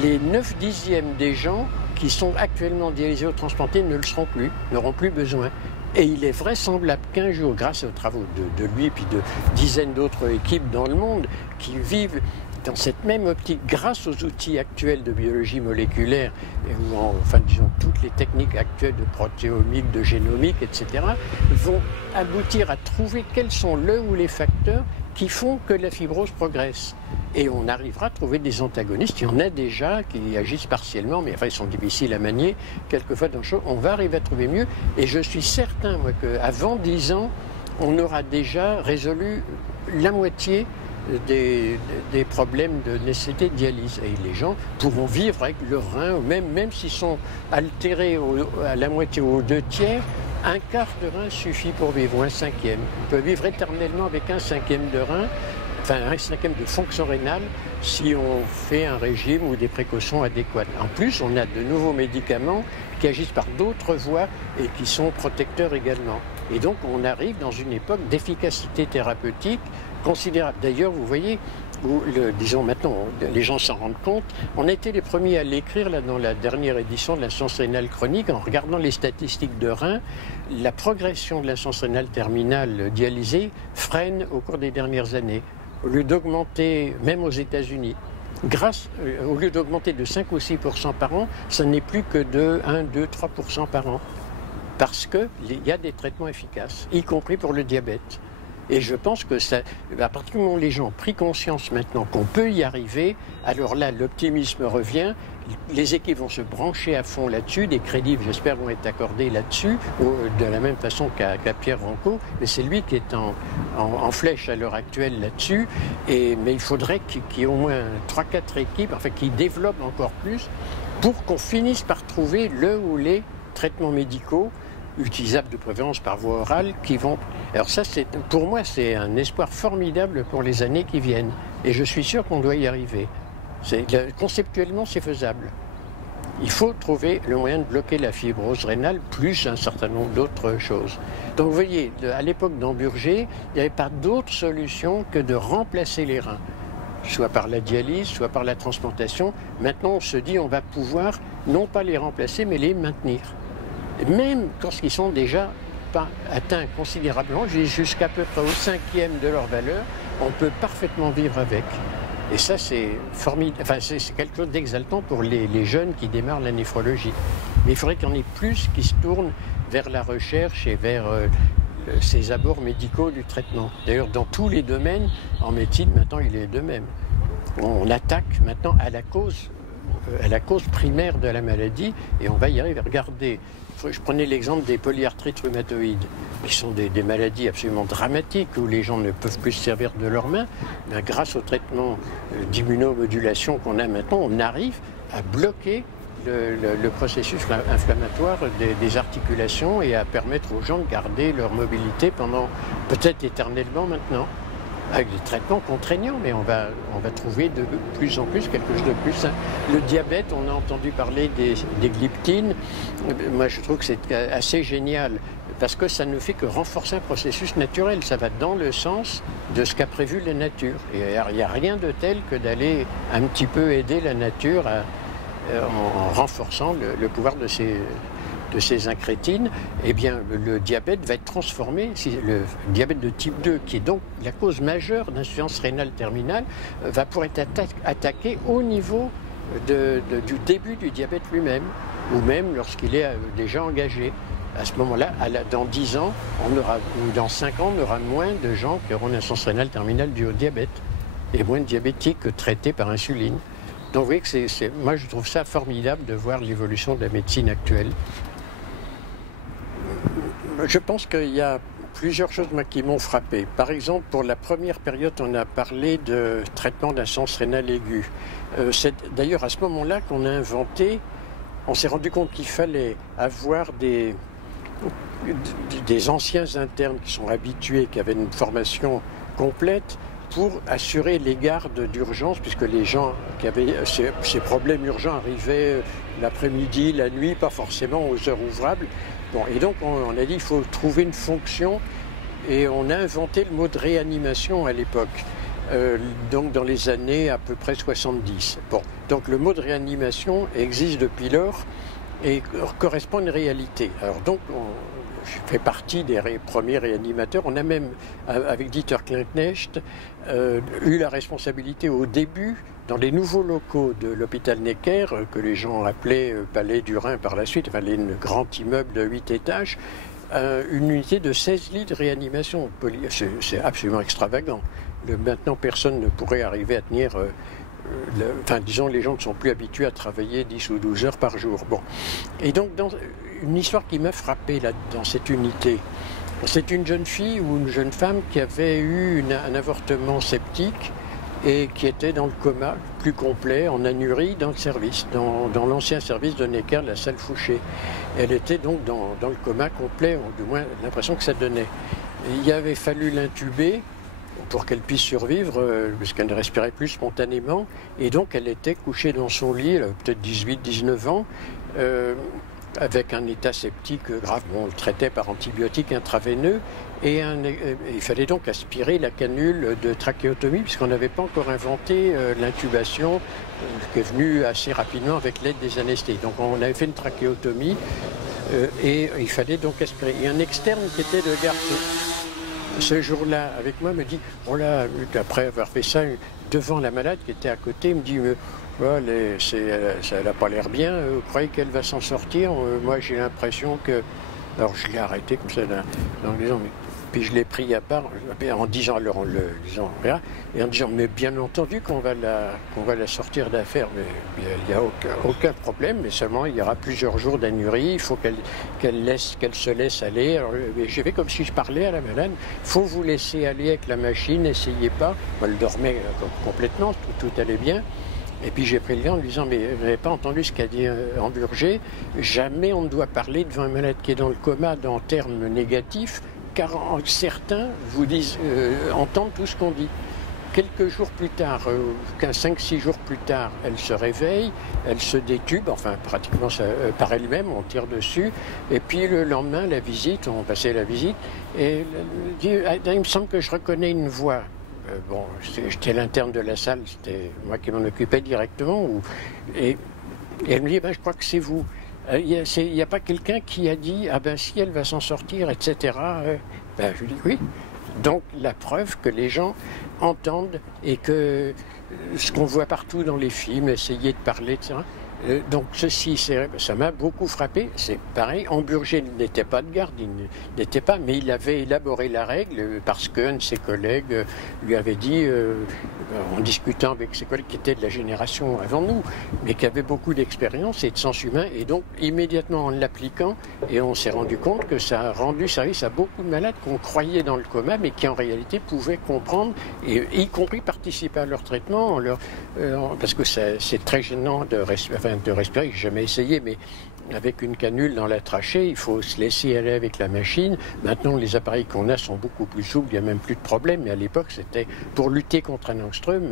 les 9/10 des gens qui sont actuellement dialysés ou transplantés ne le seront plus, n'auront plus besoin. Et il est vraisemblable qu'un jour, grâce aux travaux de lui et puis de dizaines d'autres équipes dans le monde qui vivent dans cette même optique, grâce aux outils actuels de biologie moléculaire, disons toutes les techniques actuelles de protéomique, de génomique, etc., vont aboutir à trouver quels sont le ou les facteurs qui font que la fibrose progresse. Et on arrivera à trouver des antagonistes. Il y en a déjà qui agissent partiellement, mais enfin, ils sont difficiles à manier. Quelquefois, dans le show, on va arriver à trouver mieux. Et je suis certain, moi, qu'avant 10 ans, on aura déjà résolu la moitié des problèmes de nécessité de dialyse. Et les gens pourront vivre avec le rein, même s'ils sont altérés à la moitié ou aux 2/3, un quart de rein suffit pour vivre, ou un 5e. On peut vivre éternellement avec un 5e de rein, enfin un 5e de fonction rénale, si on fait un régime ou des précautions adéquates. En plus, on a de nouveaux médicaments qui agissent par d'autres voies et qui sont protecteurs également. Et donc, on arrive dans une époque d'efficacité thérapeutique considérable. D'ailleurs, vous voyez, disons maintenant, les gens s'en rendent compte. On a été les premiers à l'écrire là, dans la dernière édition de l'insuffisance rénale chronique. En regardant les statistiques de rein, la progression de l'insuffisance rénale terminale dialysée freine au cours des dernières années. Au lieu d'augmenter, même aux États-Unis, au lieu d'augmenter de 5 ou 6% par an, ça n'est plus que de 1, 2, 3% par an. Parce qu'il y a des traitements efficaces, y compris pour le diabète. Et je pense que à partir du moment où les gens ont pris conscience maintenant qu'on peut y arriver, alors là, l'optimisme revient. Les équipes vont se brancher à fond là-dessus. Des crédits, j'espère, vont être accordés là-dessus, de la même façon qu'à Pierre Roncaud. Mais c'est lui qui est en flèche à l'heure actuelle là-dessus. Mais il faudrait qu'il y ait au moins 3-4 équipes, enfin, qui développent encore plus, pour qu'on finisse par trouver le ou les traitements médicaux utilisables de préférence par voie orale qui vont... Alors ça, pour moi, c'est un espoir formidable pour les années qui viennent. Et je suis sûr qu'on doit y arriver. Conceptuellement, c'est faisable. Il faut trouver le moyen de bloquer la fibrose rénale, plus un certain nombre d'autres choses. Donc vous voyez, à l'époque d'Hamburger, il n'y avait pas d'autre solution que de remplacer les reins, soit par la dialyse, soit par la transplantation. Maintenant, on se dit on va pouvoir non pas les remplacer, mais les maintenir. Même quand ils sont déjà pas atteints considérablement, jusqu'à peu près au 5e de leur valeur, on peut parfaitement vivre avec. Et ça, c'est formidable. Enfin, c'est quelque chose d'exaltant pour les jeunes qui démarrent la néphrologie. Mais il faudrait qu'il y en ait plus qui se tournent vers la recherche et vers ces abords médicaux du traitement. D'ailleurs, dans tous les domaines, en médecine, maintenant, il est de même. On attaque maintenant à la cause primaire de la maladie et on va y arriver. Regardez, je prenais l'exemple des polyarthrites rhumatoïdes, qui sont des maladies absolument dramatiques où les gens ne peuvent plus se servir de leurs mains. Mais grâce au traitement d'immunomodulation qu'on a maintenant, on arrive à bloquer le processus inflammatoire des articulations et à permettre aux gens de garder leur mobilité pendant peut-être éternellement maintenant. Avec des traitements contraignants, mais on va trouver de plus en plus quelque chose de plus sain. Le diabète, on a entendu parler des gliptines. Moi, je trouve que c'est assez génial, parce que ça ne fait que renforcer un processus naturel. Ça va dans le sens de ce qu'a prévu la nature. Et il n'y a rien de tel que d'aller un petit peu aider la nature en renforçant le pouvoir de de ces incrétines, eh bien, le diabète va être transformé. Le diabète de type 2, qui est donc la cause majeure d'insuffisance rénale terminale, va pouvoir être attaqué au niveau du début du diabète lui-même, ou même lorsqu'il est déjà engagé. À ce moment-là, dans 10 ans, ou dans 5 ans, on aura moins de gens qui auront une insuffisance rénale terminale due au diabète, et moins de diabétiques traités par insuline. Donc vous voyez que moi je trouve ça formidable de voir l'évolution de la médecine actuelle. Je pense qu'il y a plusieurs choses qui m'ont frappé. Par exemple, pour la première période, on a parlé de traitement d'insuffisance rénale aiguë. C'est d'ailleurs à ce moment-là qu'on a inventé, on s'est rendu compte qu'il fallait avoir des anciens internes qui sont habitués, qui avaient une formation complète, pour assurer les gardes d'urgence, puisque les gens qui avaient ces problèmes urgents arrivaient l'après-midi, la nuit, pas forcément aux heures ouvrables. Bon, et donc on a dit qu'il faut trouver une fonction, et on a inventé le mot de réanimation à l'époque, donc dans les années à peu près 70. Bon, donc le mot de réanimation existe depuis lors et correspond à une réalité. Alors donc je fais partie des premiers réanimateurs. On a même, avec Dieter Kleinknecht, eu la responsabilité au début, dans les nouveaux locaux de l'hôpital Necker, que les gens appelaient Palais du Rhin par la suite, enfin les grands immeubles de 8 étages, une unité de 16 lits de réanimation. C'est absolument extravagant. Maintenant, personne ne pourrait arriver à tenir... Enfin, disons, les gens ne sont plus habitués à travailler 10 ou 12 heures par jour. Bon. Et donc, dans une histoire qui m'a frappé là, dans cette unité, c'est une jeune fille ou une jeune femme qui avait eu un avortement septique et qui était dans le coma plus complet, en anurie, dans le service, dans l'ancien service de Necker, la salle Fouché. Elle était donc dans le coma complet, ou du moins l'impression que ça donnait. Il avait fallu l'intuber pour qu'elle puisse survivre, puisqu'elle ne respirait plus spontanément. Et donc elle était couchée dans son lit, elle avait peut-être 18-19 ans, avec un état septique grave. Bon, on le traitait par antibiotiques intraveineux, et il fallait donc aspirer la canule de trachéotomie, puisqu'on n'avait pas encore inventé l'intubation, qui est venue assez rapidement avec l'aide des anesthésistes. Donc on avait fait une trachéotomie, et il fallait donc aspirer. Et un externe qui était de garde ce jour-là avec moi me dit, oh là, après avoir fait ça devant la malade qui était à côté, il me dit, ça n'a pas l'air bien, vous croyez qu'elle va s'en sortir? Moi j'ai l'impression que... Alors je l'ai arrêté comme ça en disant, puis je l'ai pris à part en disant, et en disant, mais bien entendu qu'on va la sortir d'affaire, mais il n'y a aucun problème, mais seulement il y aura plusieurs jours d'anurie, il faut qu'elle se laisse aller. Alors, j'ai fait comme si je parlais à la malade, il faut vous laisser aller avec la machine, n'essayez pas. Elle dormait complètement, tout allait bien. Et puis j'ai pris le gars en lui disant, mais vous n'avez pas entendu ce qu'a dit Hamburger, jamais on ne doit parler devant un malade qui est dans le coma en termes négatifs, car certains vous disent, entendent tout ce qu'on dit. Quelques jours plus tard, 5-6 jours plus tard, elle se réveille, elle se détube, enfin pratiquement par elle-même, on tire dessus, et puis le lendemain, la visite, on passait la visite, et elle dit, il me semble que je reconnais une voix. Bon, j'étais l'interne de la salle, c'était moi qui m'en occupais directement, et elle me dit, je crois que c'est vous. Il n'y a pas quelqu'un qui a dit, ah ben si elle va s'en sortir, etc. Je lui dis oui. Donc la preuve que les gens entendent et que ce qu'on voit partout dans les films, essayer de parler, etc. Donc ceci, ça m'a beaucoup frappé. C'est pareil, Hamburger n'était pas de garde, mais il avait élaboré la règle parce qu'un de ses collègues lui avait dit, en discutant avec ses collègues qui étaient de la génération avant nous, mais qui avaient beaucoup d'expérience et de sens humain, et donc immédiatement en l'appliquant, et on s'est rendu compte que ça a rendu service à beaucoup de malades qu'on croyait dans le coma, mais qui en réalité pouvaient comprendre, et y compris participer à leur traitement, parce que c'est très gênant de respirer, j'ai jamais essayé, mais avec une canule dans la trachée, il faut se laisser aller avec la machine. Maintenant, les appareils qu'on a sont beaucoup plus souples, il n'y a même plus de problème, mais à l'époque, c'était pour lutter contre un angstrom,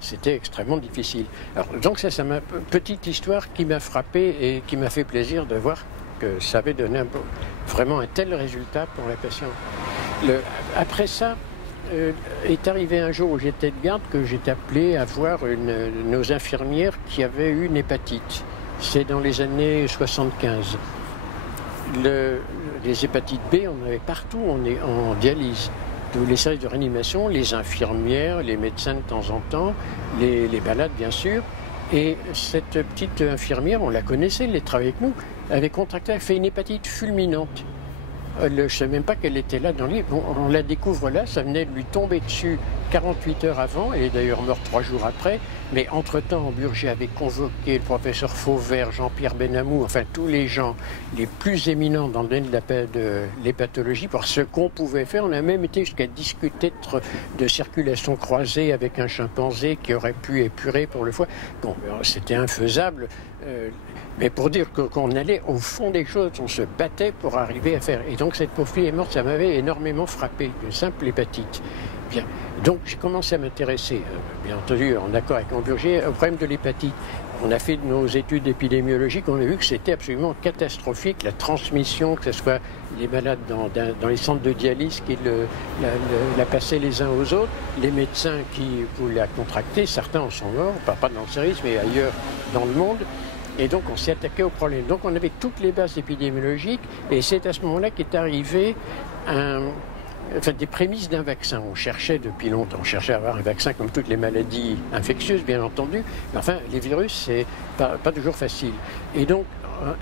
c'était extrêmement difficile. Alors, donc ça m'a petite histoire qui m'a frappé et qui m'a fait plaisir de voir que ça avait donné vraiment un tel résultat pour la patiente. Après ça, est arrivé un jour où j'étais de garde que j'étais appelé à voir nos infirmières qui avaient eu une hépatite. C'est dans les années 75. Les hépatites B, on avait partout, on est en dialyse. Tous les services de réanimation, les infirmières, les médecins de temps en temps, les malades bien sûr. Et cette petite infirmière, on la connaissait, elle travaillait avec nous, avait contracté, elle fait une hépatite fulminante. Je ne savais même pas qu'elle était là dans le livre. Bon, on la découvre là, ça venait de lui tomber dessus 48 heures avant. Elle est d'ailleurs morte 3 jours après. Mais entre-temps, Burger avait convoqué le professeur Fauvert, Jean-Pierre Benamou, enfin tous les gens les plus éminents dans le domaine de l'hépatologie pour ce qu'on pouvait faire. On a même été jusqu'à discuter de circulation croisée avec un chimpanzé qui aurait pu épurer pour le foie. Bon, c'était infaisable. Mais pour dire qu'on allait au fond des choses, on se battait pour arriver à faire. Et donc cette pauvre fille est morte, ça m'avait énormément frappé, une simple hépatite. Bien. Donc j'ai commencé à m'intéresser, bien entendu en accord avec Burger, au problème de l'hépatite. On a fait nos études épidémiologiques, on a vu que c'était absolument catastrophique, la transmission, que ce soit les malades dans les centres de dialyse qui la passaient les uns aux autres, les médecins qui voulaient la contracter, certains en sont morts, pas dans le service, mais ailleurs dans le monde. Et donc on s'est attaqué au problème. Donc on avait toutes les bases épidémiologiques et c'est à ce moment-là qu'est arrivé des prémices d'un vaccin. On cherchait depuis longtemps, on cherchait à avoir un vaccin comme toutes les maladies infectieuses, bien entendu. Mais enfin, les virus, c'est pas toujours facile. Et donc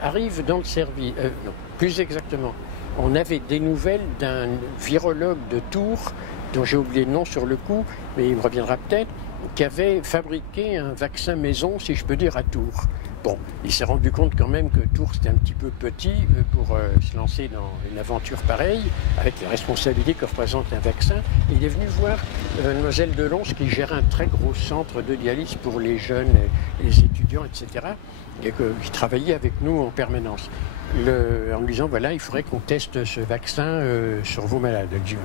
arrive dans le service, non, plus exactement, on avait des nouvelles d'un virologue de Tours, dont j'ai oublié le nom sur le coup, mais il me reviendra peut-être, qui avait fabriqué un vaccin maison, si je peux dire, à Tours. Bon, il s'est rendu compte quand même que Tours c'était un petit peu petit pour se lancer dans une aventure pareille, avec les responsabilités que représente un vaccin. Et il est venu voir Mademoiselle Delonge qui gère un très gros centre de dialyse pour les jeunes, les étudiants, etc. Et qui travaillait avec nous en permanence. En lui disant, voilà, il faudrait qu'on teste ce vaccin sur vos malades. Elle dit,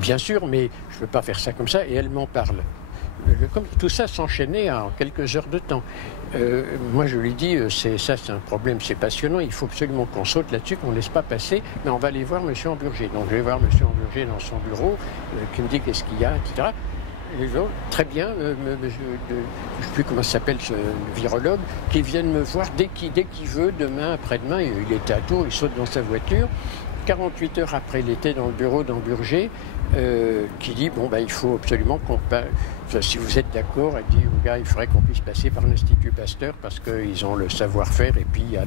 bien sûr, mais je ne peux pas faire ça comme ça. Et elle m'en parle. Comme tout ça s'enchaînait en quelques heures de temps. Moi, je lui dis, c'est un problème, c'est passionnant, il faut absolument qu'on saute là-dessus, qu'on ne laisse pas passer, mais on va aller voir M. Burger. Donc, je vais voir M. Burger dans son bureau, qui me dit qu'est-ce qu'il y a, etc. Et je dis, très bien, je ne sais plus comment s'appelle ce virologue, qui vienne me voir dès qu'il veut, demain, après-demain. Il était à Tours, il saute dans sa voiture. 48 heures après, il était dans le bureau d'Burger, qui dit, bon, il faut absolument qu'on passe. Si vous êtes d'accord, elle dit au gars, il faudrait qu'on puisse passer par l'Institut Pasteur parce qu'ils ont le savoir-faire et puis il y a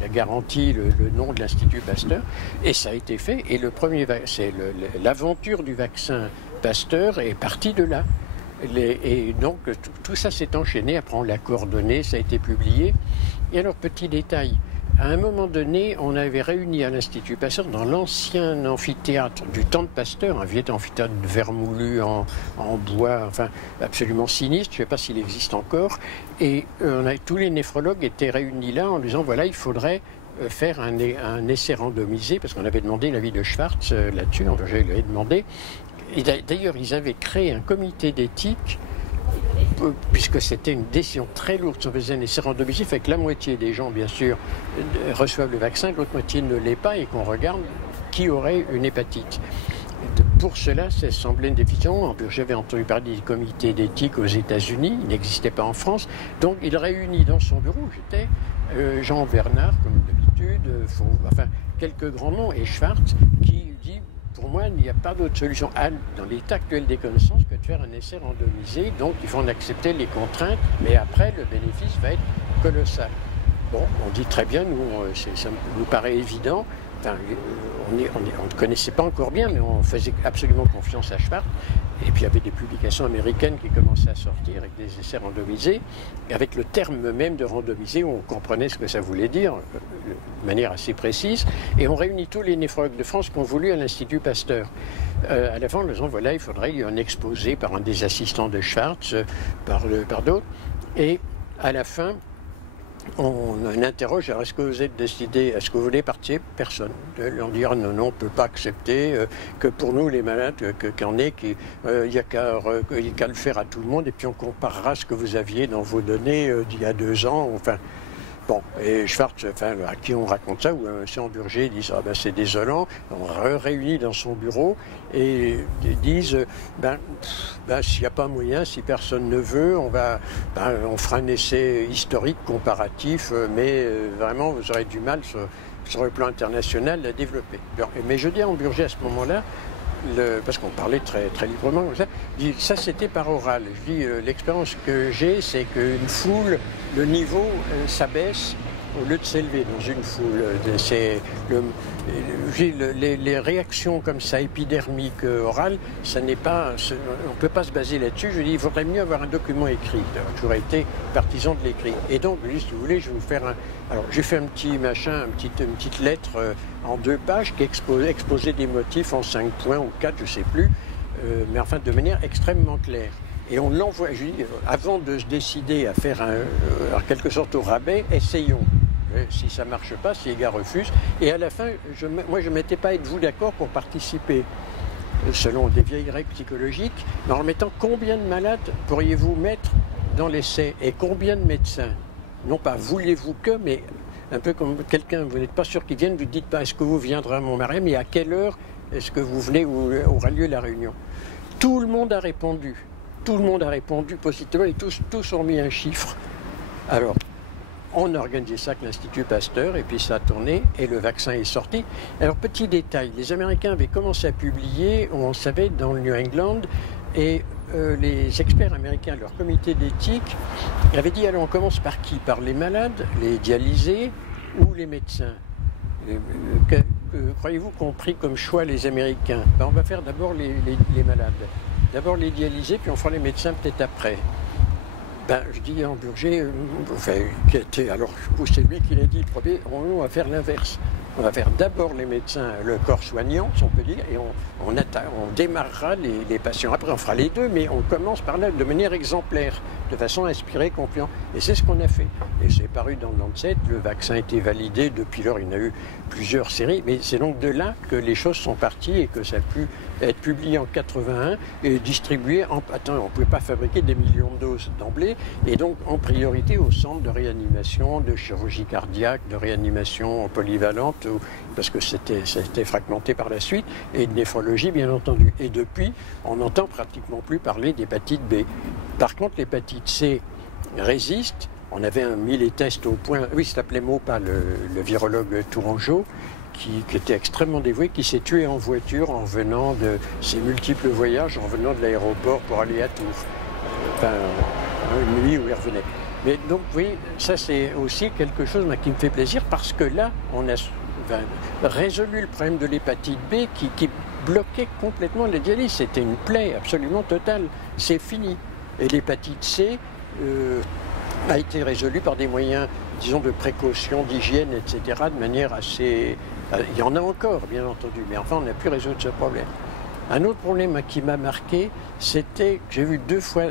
la garantie, le nom de l'Institut Pasteur. Et ça a été fait. Et l'aventure du vaccin Pasteur est partie de là. Et donc tout ça s'est enchaîné. Après, on l'a coordonné, ça a été publié. Et alors, petit détail. À un moment donné, on avait réuni à l'Institut Pasteur, dans l'ancien amphithéâtre du temps de Pasteur, un vieil amphithéâtre vermoulu en bois, enfin absolument sinistre, je ne sais pas s'il existe encore, et tous les néphrologues étaient réunis là en disant, voilà, il faudrait faire un essai randomisé, parce qu'on avait demandé l'avis de Schwartz là-dessus, je lui avais demandé, et d'ailleurs ils avaient créé un comité d'éthique, puisque c'était une décision très lourde, si on faisait un essai randomisé, fait que la moitié des gens, bien sûr, reçoivent le vaccin, l'autre moitié ne l'est pas, et qu'on regarde qui aurait une hépatite. Pour cela, ça semblait une décision. J'avais entendu parler des comités d'éthique aux États-Unis, il n'existait pas en France, donc il réunit dans son bureau, j'étais Jean Bernard, comme d'habitude, quelques grands noms, et Schwartz, qui dit, pour moi, il n'y a pas d'autre solution dans l'état actuel des connaissances que de faire un essai randomisé. Donc, il faut en accepter les contraintes, mais après, le bénéfice va être colossal. Bon, on dit très bien, ça nous paraît évident. Enfin, on ne connaissait pas encore bien, mais on faisait absolument confiance à Schwartz. Et puis il y avait des publications américaines qui commençaient à sortir avec des essais randomisés, avec le terme même de randomisé, où on comprenait ce que ça voulait dire, de manière assez précise. Et on réunit tous les néphrologues de France qui ont voulu à l'Institut Pasteur. À la fin, en disant, voilà, il faudrait un exposé par un des assistants de Schwartz, par d'autres. Et à la fin, on interroge, alors est-ce que vous êtes décidé, est-ce que vous voulez participer? Personne. On dit, non, on ne peut pas accepter que pour nous, les malades, qu'il n'y a qu'à le faire à tout le monde, et puis on comparera ce que vous aviez dans vos données d'il y a 2 ans. Enfin, Bon, et Schwartz, enfin, à qui on raconte ça, ou un Burger, disent ah ben c'est désolant, on réunit dans son bureau et disent s'il n'y a pas moyen, si personne ne veut, on fera un essai historique, comparatif, mais vraiment vous aurez du mal sur le plan international à développer. Mais je dis à Burger à ce moment-là, parce qu'on parlait très, très librement comme ça, ça c'était par oral. Je dis l'expérience que j'ai, c'est qu'une foule, le niveau s'abaisse au lieu de s'élever dans une foule. Les réactions comme ça, épidermiques, orales, ça n'est pas, on ne peut pas se baser là-dessus. Je dis, il faudrait mieux avoir un document écrit. J'aurais été partisan de l'écrit. Et donc, si vous voulez, je vais vous faire Alors, j'ai fait un petit machin, une petite lettre en 2 pages qui exposait des motifs en 5 points ou 4, je ne sais plus, mais enfin de manière extrêmement claire. Et on l'envoie, je dis, avant de se décider à faire en quelque sorte au rabais, essayons. Si ça ne marche pas, si les gars refusent. Et à la fin, moi je ne mettais pas êtes-vous d'accord pour participer, selon des vieilles règles psychologiques, mais en mettant combien de malades pourriez-vous mettre dans l'essai et combien de médecins. Non pas vouliez-vous que, mais un peu comme quelqu'un, vous n'êtes pas sûr qu'il vienne, vous ne dites pas est-ce que vous viendrez à Montmarais, mais à quelle heure est-ce que vous venez où aura lieu la réunion. Tout le monde a répondu. Tout le monde a répondu positivement et tous ont mis un chiffre. Alors, on a organisé ça avec l'Institut Pasteur et puis ça a tourné et le vaccin est sorti. Alors, petit détail, les Américains avaient commencé à publier, on savait, dans le New England et les experts américains, leur comité d'éthique, avaient dit alors on commence par qui? Par les malades, les dialysés ou les médecins? Croyez-vous qu'ont pris comme choix les Américains? On va faire d'abord les malades. D'abord les dialysés, puis on fera les médecins peut-être après. Je dis à Burger, alors c'est lui qui l'a dit le premier, on va faire l'inverse. On va faire d'abord les médecins, le corps soignant, si on peut dire, et on démarrera les patients. Après, on fera les deux, mais on commence par là de manière exemplaire, de façon inspirée, confiante. Et c'est ce qu'on a fait. Et c'est paru dans le Lancet, le vaccin a été validé. Depuis lors, il y en a eu plusieurs séries. Mais c'est donc de là que les choses sont parties et que ça a pu être publié en 81 et distribué on ne pouvait pas fabriquer des millions de doses d'emblée. Et donc, en priorité, au centre de réanimation, de chirurgie cardiaque, de réanimation polyvalente, parce que ça a été fragmenté par la suite, et de néphrologie, bien entendu. Et depuis, on n'entend pratiquement plus parler d'hépatite B. Par contre, l'hépatite C résiste. On avait mis les tests au point. Oui, ça s'appelait Maupas, le virologue tourangeau, qui était extrêmement dévoué, qui s'est tué en voiture en venant de ses multiples voyages, en venant de l'aéroport pour aller à Tours. Une nuit où il revenait. Mais donc, oui, ça c'est aussi quelque chose qui me fait plaisir parce que là, on a résolu le problème de l'hépatite B qui bloquait complètement la dialyse. C'était une plaie absolument totale. C'est fini. Et l'hépatite C a été résolue par des moyens, disons, de précaution, d'hygiène, etc., de manière assez... Il y en a encore, bien entendu, mais enfin, on a pu résoudre ce problème. Un autre problème qui m'a marqué, c'était que j'ai vu 2 fois...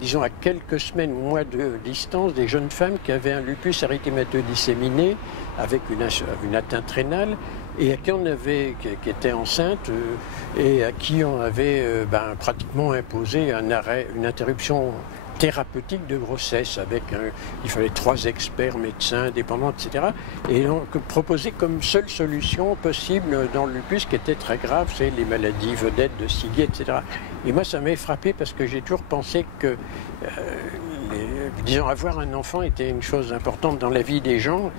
disons à quelques semaines ou mois de distance, des jeunes femmes qui avaient un lupus érythémateux disséminé avec une atteinte rénale et à qui qui étaient enceintes et à qui on avait pratiquement imposé une interruption thérapeutique de grossesse avec il fallait 3 experts, médecins, indépendants, etc. Et donc proposé comme seule solution possible dans le lupus qui était très grave, c'est les maladies vedettes de Sigue, etc. Et moi ça m'a frappé parce que j'ai toujours pensé que disons avoir un enfant était une chose importante dans la vie des gens,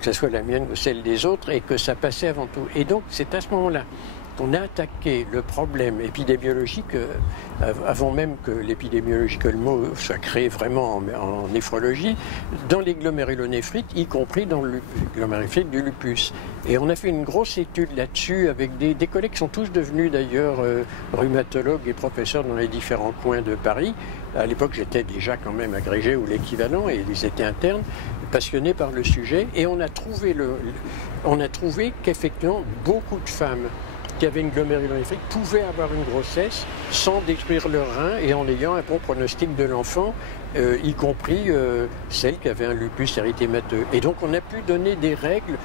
que ce soit la mienne ou celle des autres, et que ça passait avant tout. Et donc c'est à ce moment-là qu'on a attaqué le problème épidémiologique avant même que l'épidémiologie, que le mot soit créé vraiment en néphrologie, dans les glomérulonéphrite, y compris dans le glomérulonéphrite du lupus. Et on a fait une grosse étude là-dessus avec des collègues qui sont tous devenus d'ailleurs rhumatologues et professeurs dans les différents coins de Paris. À l'époque, j'étais déjà quand même agrégé ou l'équivalent, et ils étaient internes, passionnés par le sujet. Et on a trouvé qu'effectivement, beaucoup de femmes qui avaient une glomérulonéphrie pouvaient avoir une grossesse sans détruire leur rein et en ayant un bon pronostic de l'enfant, y compris celles qui avaient un lupus érythémateux. Et donc on a pu donner des règles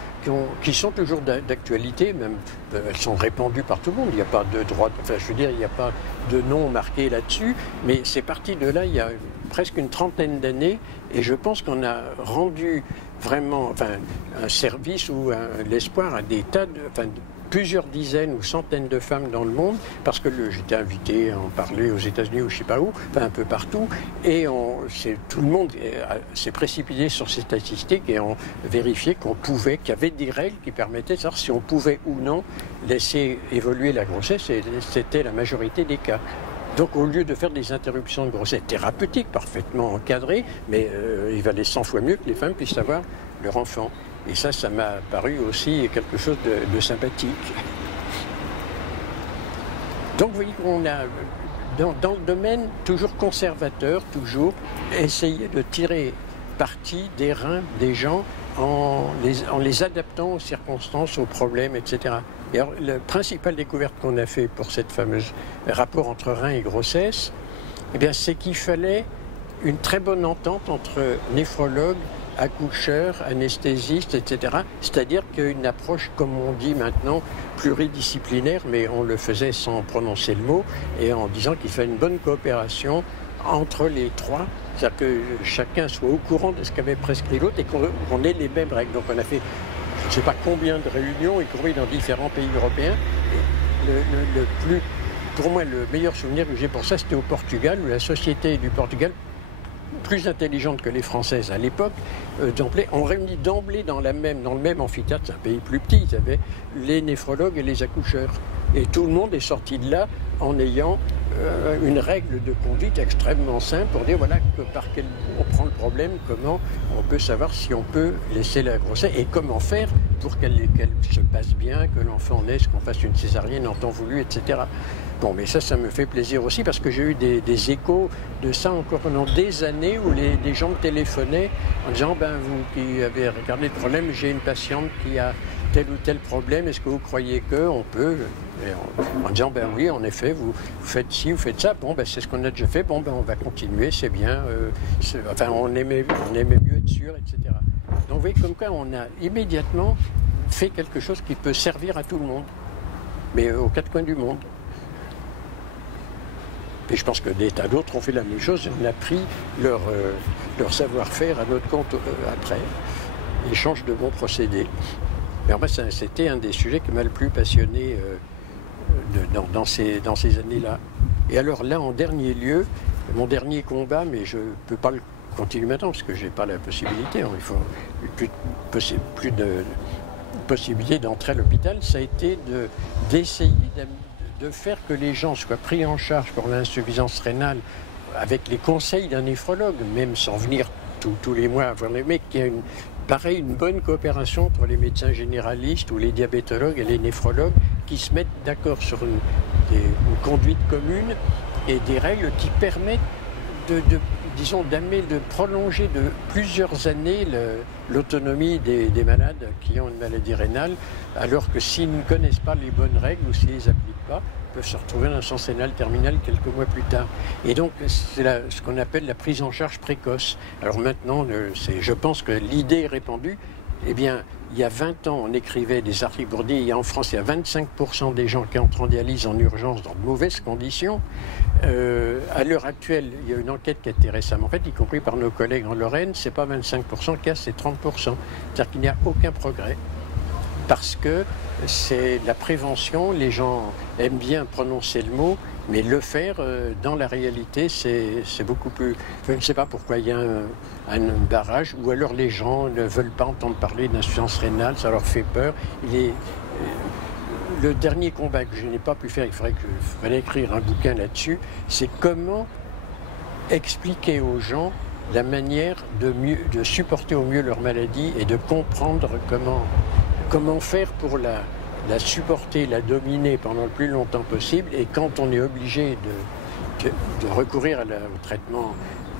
qui sont toujours d'actualité, même elles sont répandues par tout le monde. Il n'y a pas de droit, enfin je veux dire, il n'y a pas de nom marqué là-dessus, mais c'est parti de là il y a presque une trentaine d'années et je pense qu'on a rendu vraiment un service ou l'espoir à des tas plusieurs dizaines ou centaines de femmes dans le monde, parce que j'étais invité à en parler aux États-Unis ou je ne sais pas où, un peu partout, et tout le monde s'est précipité sur ces statistiques et ont vérifié qu'il y avait des règles qui permettaient de savoir si on pouvait ou non laisser évoluer la grossesse, et c'était la majorité des cas. Donc au lieu de faire des interruptions de grossesse thérapeutiques, parfaitement encadrées, mais il valait 100 fois mieux que les femmes puissent avoir leur enfant. Et ça m'a paru aussi quelque chose de sympathique. Donc vous voyez qu'on a, dans le domaine toujours conservateur, toujours essayé de tirer parti des reins des gens en les adaptant aux circonstances, aux problèmes, etc. Et alors, la principale découverte qu'on a fait pour cette fameuse rapport entre reins et grossesse, eh bien, c'est qu'il fallait une très bonne entente entre néphrologues, accoucheurs, anesthésistes, etc. C'est-à-dire qu'une approche, comme on dit maintenant, pluridisciplinaire, mais on le faisait sans prononcer le mot, et en disant qu'il fallait une bonne coopération entre les trois, c'est-à-dire que chacun soit au courant de ce qu'avait prescrit l'autre et qu'on ait les mêmes règles. Donc on a fait, je ne sais pas combien de réunions, y compris dans différents pays européens. Pour moi, le meilleur souvenir que j'ai pour ça, c'était au Portugal, où la société du Portugal, plus intelligente que les Françaises à l'époque, on réunit d'emblée dans le même amphithéâtre, c'est un pays plus petit, ils avaient les néphrologues et les accoucheurs. Et tout le monde est sorti de là en ayant une règle de conduite extrêmement simple pour dire voilà par quel bout on prend le problème, comment on peut savoir si on peut laisser la grossesse et comment faire pour qu'elle se passe bien, que l'enfant naisse, qu'on fasse une césarienne en temps voulu, etc. Bon, mais ça me fait plaisir aussi parce que j'ai eu des échos de ça encore pendant des années où des gens me téléphonaient en disant vous qui avez regardé le problème, j'ai une patiente qui a tel ou tel problème, est-ce que vous croyez qu'on peut, en disant oui, en effet, vous faites ci, vous faites ça, c'est ce qu'on a déjà fait, on va continuer, c'est bien, on aimait mieux être sûr, etc. Donc vous voyez comme quoi on a immédiatement fait quelque chose qui peut servir à tout le monde, mais aux quatre coins du monde. Et je pense que des tas d'autres ont fait la même chose, on a pris leur savoir-faire à notre compte après, échange de bons procédés. Mais en fait, c'était un des sujets qui m'a le plus passionné dans ces années-là. Et alors là, en dernier lieu, mon dernier combat, mais je ne peux pas le continuer maintenant parce que je n'ai pas la possibilité, il faut plus de possibilité d'entrer à l'hôpital, ça a été d'essayer de faire que les gens soient pris en charge pour l'insuffisance rénale avec les conseils d'un néphrologue, même sans venir tous les mois voir les mecs, qu'il y a une bonne coopération entre les médecins généralistes ou les diabétologues et les néphrologues qui se mettent d'accord sur une conduite commune et des règles qui permettent de prolonger de plusieurs années l'autonomie des malades qui ont une maladie rénale, alors que s'ils ne connaissent pas les bonnes règles ou s'ils ne les appliquent pas, ils peuvent se retrouver dans l'insuffisance rénale terminale quelques mois plus tard. Et donc, c'est ce qu'on appelle la prise en charge précoce. Alors maintenant, je pense que l'idée est répandue. Eh bien, il y a 20 ans, on écrivait des articles pour dire en France, il y a 25% des gens qui entrent en dialyse en urgence dans de mauvaises conditions. À l'heure actuelle, il y a une enquête qui a été récemment faite, y compris par nos collègues en Lorraine, c'est pas 25% cas, c'est 30%. C'est-à-dire qu'il n'y a aucun progrès. Parce que c'est la prévention, les gens aiment bien prononcer le mot, mais le faire dans la réalité, c'est beaucoup plus... Je ne sais pas pourquoi il y a un barrage, ou alors les gens ne veulent pas entendre parler d'insuffisance rénale, ça leur fait peur. Le dernier combat que je n'ai pas pu faire, il fallait écrire un bouquin là-dessus, c'est comment expliquer aux gens la manière de supporter au mieux leur maladie et de comprendre comment faire pour la supporter, la dominer pendant le plus longtemps possible. Et quand on est obligé de recourir au traitement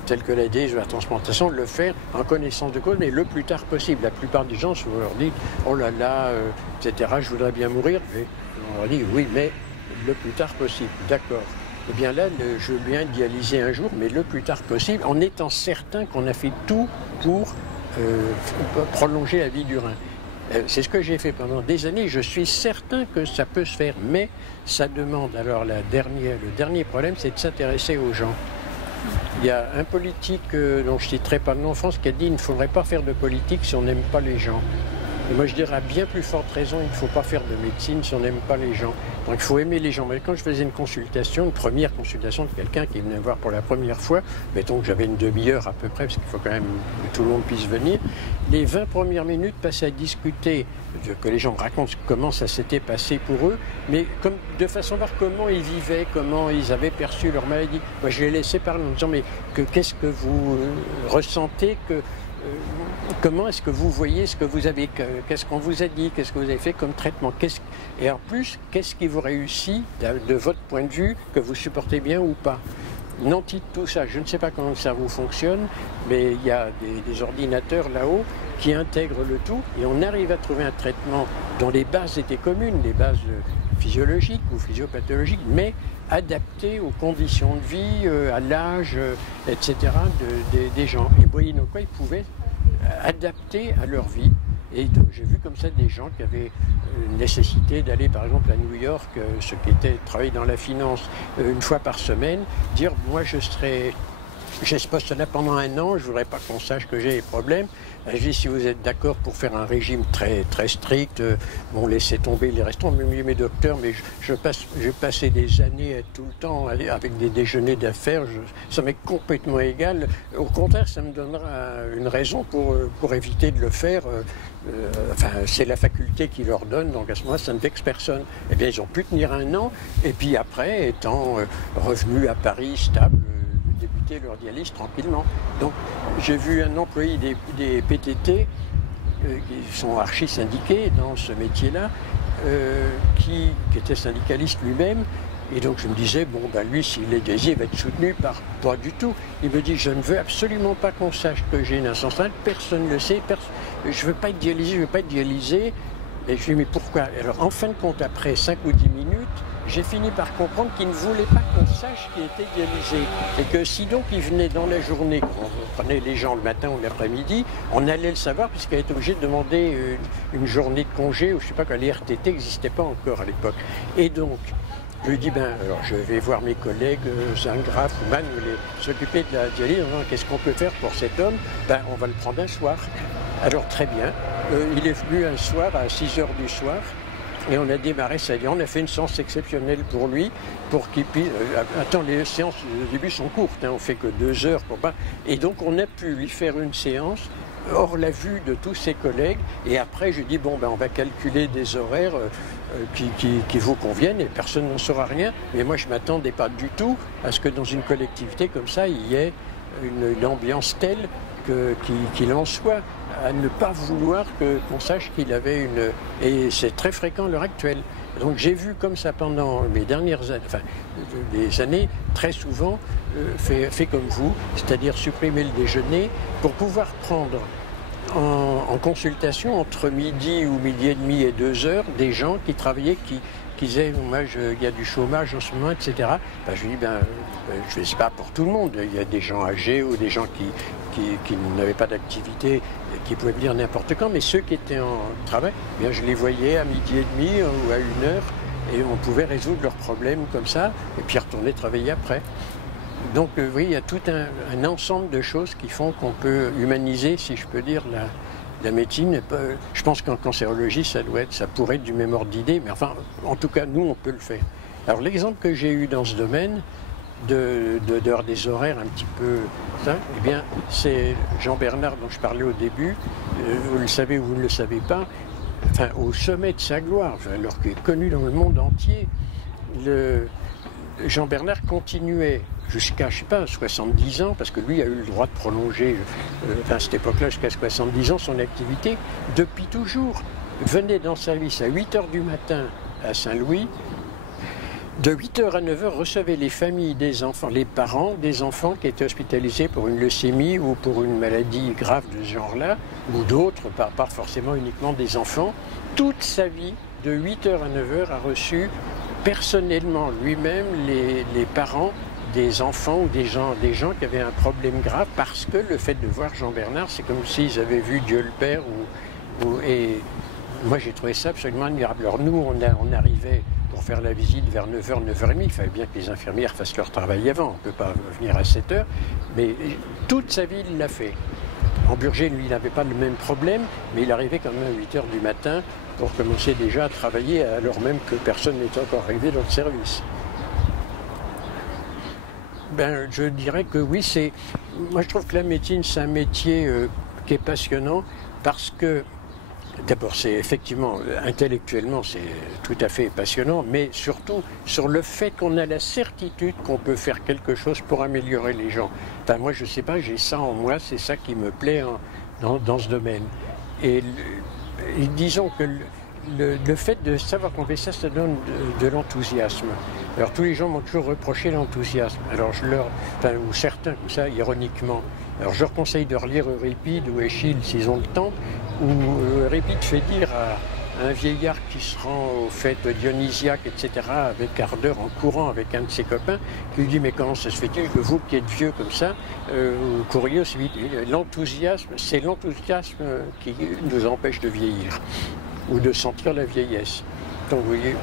tels que la dialyse ou la transplantation, le faire en connaissance de cause, mais le plus tard possible. La plupart des gens, si vous leur dites « oh là là, etc., je voudrais bien mourir », on leur dit « oui, mais le plus tard possible ». D'accord. Eh bien là, je veux bien dialyser un jour, mais le plus tard possible, en étant certain qu'on a fait tout pour prolonger la vie du rein. C'est ce que j'ai fait pendant des années. Je suis certain que ça peut se faire, mais ça demande. Alors le dernier problème, c'est de s'intéresser aux gens. Il y a un politique dont je ne citerai pas le nom en France qui a dit qu'il ne faudrait pas faire de politique si on n'aime pas les gens. Et moi, je dirais à bien plus forte raison, il ne faut pas faire de médecine si on n'aime pas les gens. Donc, il faut aimer les gens. Mais quand je faisais une première consultation de quelqu'un qui venait me voir pour la première fois, mettons que j'avais une demi-heure à peu près, parce qu'il faut quand même que tout le monde puisse venir, les 20 premières minutes passaient à discuter, que les gens me racontent comment ça s'était passé pour eux, mais comme, de façon à voir comment ils vivaient, comment ils avaient perçu leur maladie. Moi, je les laissais parler en disant, mais qu'est-ce que vous ressentez comment est-ce que vous voyez ce que vous avez, qu'est-ce qu'on vous a dit, qu'est-ce que vous avez fait comme traitement, et en plus, qu'est-ce qui vous réussit de votre point de vue, que vous supportez bien ou pas. Nanti de tout ça, je ne sais pas comment le cerveau fonctionne, mais il y a des ordinateurs là-haut qui intègrent le tout, et on arrive à trouver un traitement dont les bases étaient communes, les bases physiologiques ou physiopathologiques, mais adapté aux conditions de vie, à l'âge, etc. des gens. Et moyennant quoi ils pouvaient adapter à leur vie. Et donc j'ai vu comme ça des gens qui avaient une nécessité d'aller par exemple à New York, ceux qui étaient travailler dans la finance une fois par semaine, dire moi j'ai ce poste-là pendant un an, je ne voudrais pas qu'on sache que j'ai des problèmes. Je dis si vous êtes d'accord pour faire un régime très, très strict, bon laissez tomber les restaurants, même mes docteurs, mais j'ai passé des années tout le temps avec des déjeuners d'affaires, ça m'est complètement égal. Au contraire, ça me donnera une raison pour éviter de le faire. Enfin, c'est la faculté qui leur donne, donc à ce moment-là, ça ne vexe personne. Eh bien, ils ont pu tenir un an, et puis après, étant revenus à Paris stable, débuter leur dialyse tranquillement. Donc j'ai vu un employé des PTT qui sont archi-syndiqués dans ce métier-là, qui était syndicaliste lui-même, et donc je me disais, bon ben lui s'il est dialysé, il va être soutenu par pas du tout. Il me dit, je ne veux absolument pas qu'on sache que j'ai une insuffisance rénale, personne ne le sait, je ne veux pas être dialysé, je ne veux pas être dialysé. Et je lui dis, mais pourquoi? Alors en fin de compte, après 5 ou 10 minutes, j'ai fini par comprendre qu'il ne voulait pas qu'on sache qu'il était dialysé. Et que si donc il venait dans la journée, qu'on prenait les gens le matin ou l'après-midi, on allait le savoir puisqu'il était obligé de demander une journée de congé, ou je ne sais pas, quand les RTT n'existaient pas encore à l'époque. Et donc, je lui dis, alors je vais voir mes collègues, Zingraf ou Mann, s'occuper de la dialyse, qu'est-ce qu'on peut faire pour cet homme? On va le prendre un soir. Alors très bien, il est venu un soir à 6 h du soir, et on a démarré ça. On a fait une séance exceptionnelle pour lui, pour qu'il puisse... attends, les séances au début sont courtes, on fait que 2 heures pour pas... Et donc on a pu lui faire une séance hors la vue de tous ses collègues, et après je dis, bon on va calculer des horaires qui vous conviennent, et personne n'en saura rien. Mais moi je ne m'attendais pas du tout à ce que dans une collectivité comme ça, il y ait une ambiance telle qu'il en soit, à ne pas vouloir qu'on sache qu'il avait une... Et c'est très fréquent à l'heure actuelle. Donc j'ai vu comme ça pendant mes dernières années, enfin des années, très souvent fait comme vous, c'est-à-dire supprimer le déjeuner pour pouvoir prendre en consultation entre midi ou midi et demi et 2 h des gens qui travaillaient, qui disaient moi il y a du chômage en ce moment, etc. Je lui dis je ne sais pas pour tout le monde, il y a des gens âgés ou des gens qui n'avaient pas d'activité, qui pouvaient venir n'importe quand, mais ceux qui étaient en travail, je les voyais à midi et demi ou à 1 h, et on pouvait résoudre leurs problèmes comme ça, et puis retourner travailler après. Donc oui, il y a tout un ensemble de choses qui font qu'on peut humaniser, si je peux dire, la médecine. Je pense qu'en cancérologie, ça pourrait être du même ordre d'idée, mais enfin, en tout cas, nous, on peut le faire. Alors l'exemple que j'ai eu dans ce domaine, des horaires un petit peu... eh bien, c'est Jean Bernard dont je parlais au début, vous le savez ou vous ne le savez pas, enfin, au sommet de sa gloire, alors qu'il est connu dans le monde entier, Jean Bernard continuait jusqu'à, je ne sais pas, 70 ans, parce que lui a eu le droit de prolonger, à cette époque-là, jusqu'à 70 ans, son activité, depuis toujours. Venait dans service à 8 h du matin à Saint-Louis, De 8h à 9h, recevait les familles des enfants, les parents des enfants qui étaient hospitalisés pour une leucémie ou pour une maladie grave de ce genre-là, ou d'autres, pas forcément uniquement des enfants. Toute sa vie, de 8h à 9h, a reçu personnellement lui-même les parents des enfants ou des gens qui avaient un problème grave, parce que le fait de voir Jean Bernard, c'est comme s'ils avaient vu Dieu le Père. Et moi, j'ai trouvé ça absolument admirable. Alors nous, on arrivait pour faire la visite vers 9h, 9h30. Il fallait bien que les infirmières fassent leur travail avant. On ne peut pas venir à 7h. Mais toute sa vie, il l'a fait. En Burgé, lui, il n'avait pas le même problème, mais il arrivait quand même à 8h du matin pour commencer déjà à travailler, alors même que personne n'était encore arrivé dans le service. Ben, je dirais que oui, moi je trouve que la médecine, c'est un métier qui est passionnant parce que, d'abord, c'est effectivement, intellectuellement, c'est tout à fait passionnant, mais surtout sur le fait qu'on a la certitude qu'on peut faire quelque chose pour améliorer les gens. Enfin, moi, je ne sais pas, j'ai ça en moi, c'est ça qui me plaît dans ce domaine. Et disons que le fait de savoir qu'on fait ça, ça donne de l'enthousiasme. Alors tous les gens m'ont toujours reproché l'enthousiasme. Alors ou certains, comme ça, ironiquement. Alors je leur conseille de relire Euripide ou Échille s'ils ont le temps, où Euripide fait dire à un vieillard qui se rend aux fêtes dionysiaques, etc., avec ardeur, en courant avec un de ses copains, qui lui dit « Mais comment ça se fait-il que vous qui êtes vieux comme ça, vous courriez aussi vite ?» L'enthousiasme, c'est l'enthousiasme qui nous empêche de vieillir ou de sentir la vieillesse. Donc vous voyez,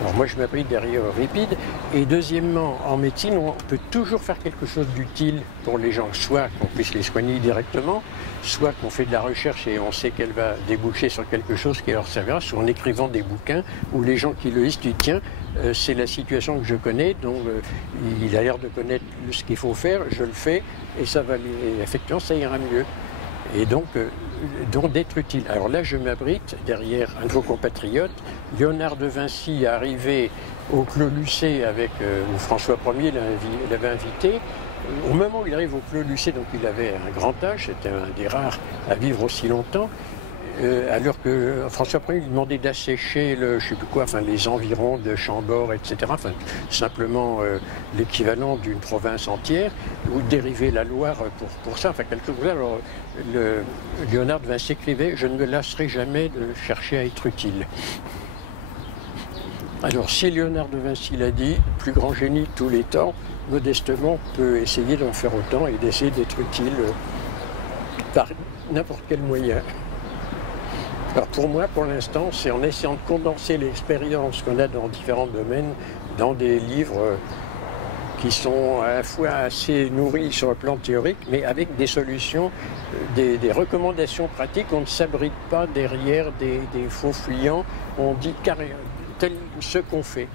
alors moi je m'abrite derrière Euripide. Et deuxièmement, en médecine, on peut toujours faire quelque chose d'utile pour les gens, soit qu'on puisse les soigner directement, soit qu'on fait de la recherche et on sait qu'elle va déboucher sur quelque chose qui leur servira, soit en écrivant des bouquins où les gens qui le lisent disent tiens, c'est la situation que je connais, donc il a l'air de connaître ce qu'il faut faire, je le fais et ça va, effectivement ça ira mieux. Et donc d'être utile. Alors là, je m'abrite derrière un de vos compatriotes. Léonard de Vinci est arrivé au Clos Lucé avec François Ier l'avait invité. Au moment où il arrive au Clos Lucé, donc il avait un grand âge, c'était un des rares à vivre aussi longtemps, alors que François Ier lui demandait d'assécher les environs de Chambord, etc. Enfin, simplement l'équivalent d'une province entière, ou de dériver la Loire pour ça. Enfin, quelque chose. Alors, Léonard de Vinci écrivait « Je ne me lasserai jamais de chercher à être utile ». Alors, si Léonard de Vinci l'a dit, plus grand génie de tous les temps, modestement, peut essayer d'en faire autant et d'essayer d'être utile par n'importe quel moyen. Alors pour moi, pour l'instant, c'est en essayant de condenser l'expérience qu'on a dans différents domaines, dans des livres qui sont à la fois assez nourris sur le plan théorique, mais avec des solutions, des recommandations pratiques. On ne s'abrite pas derrière des faux fuyants, on dit carrément ce qu'on fait,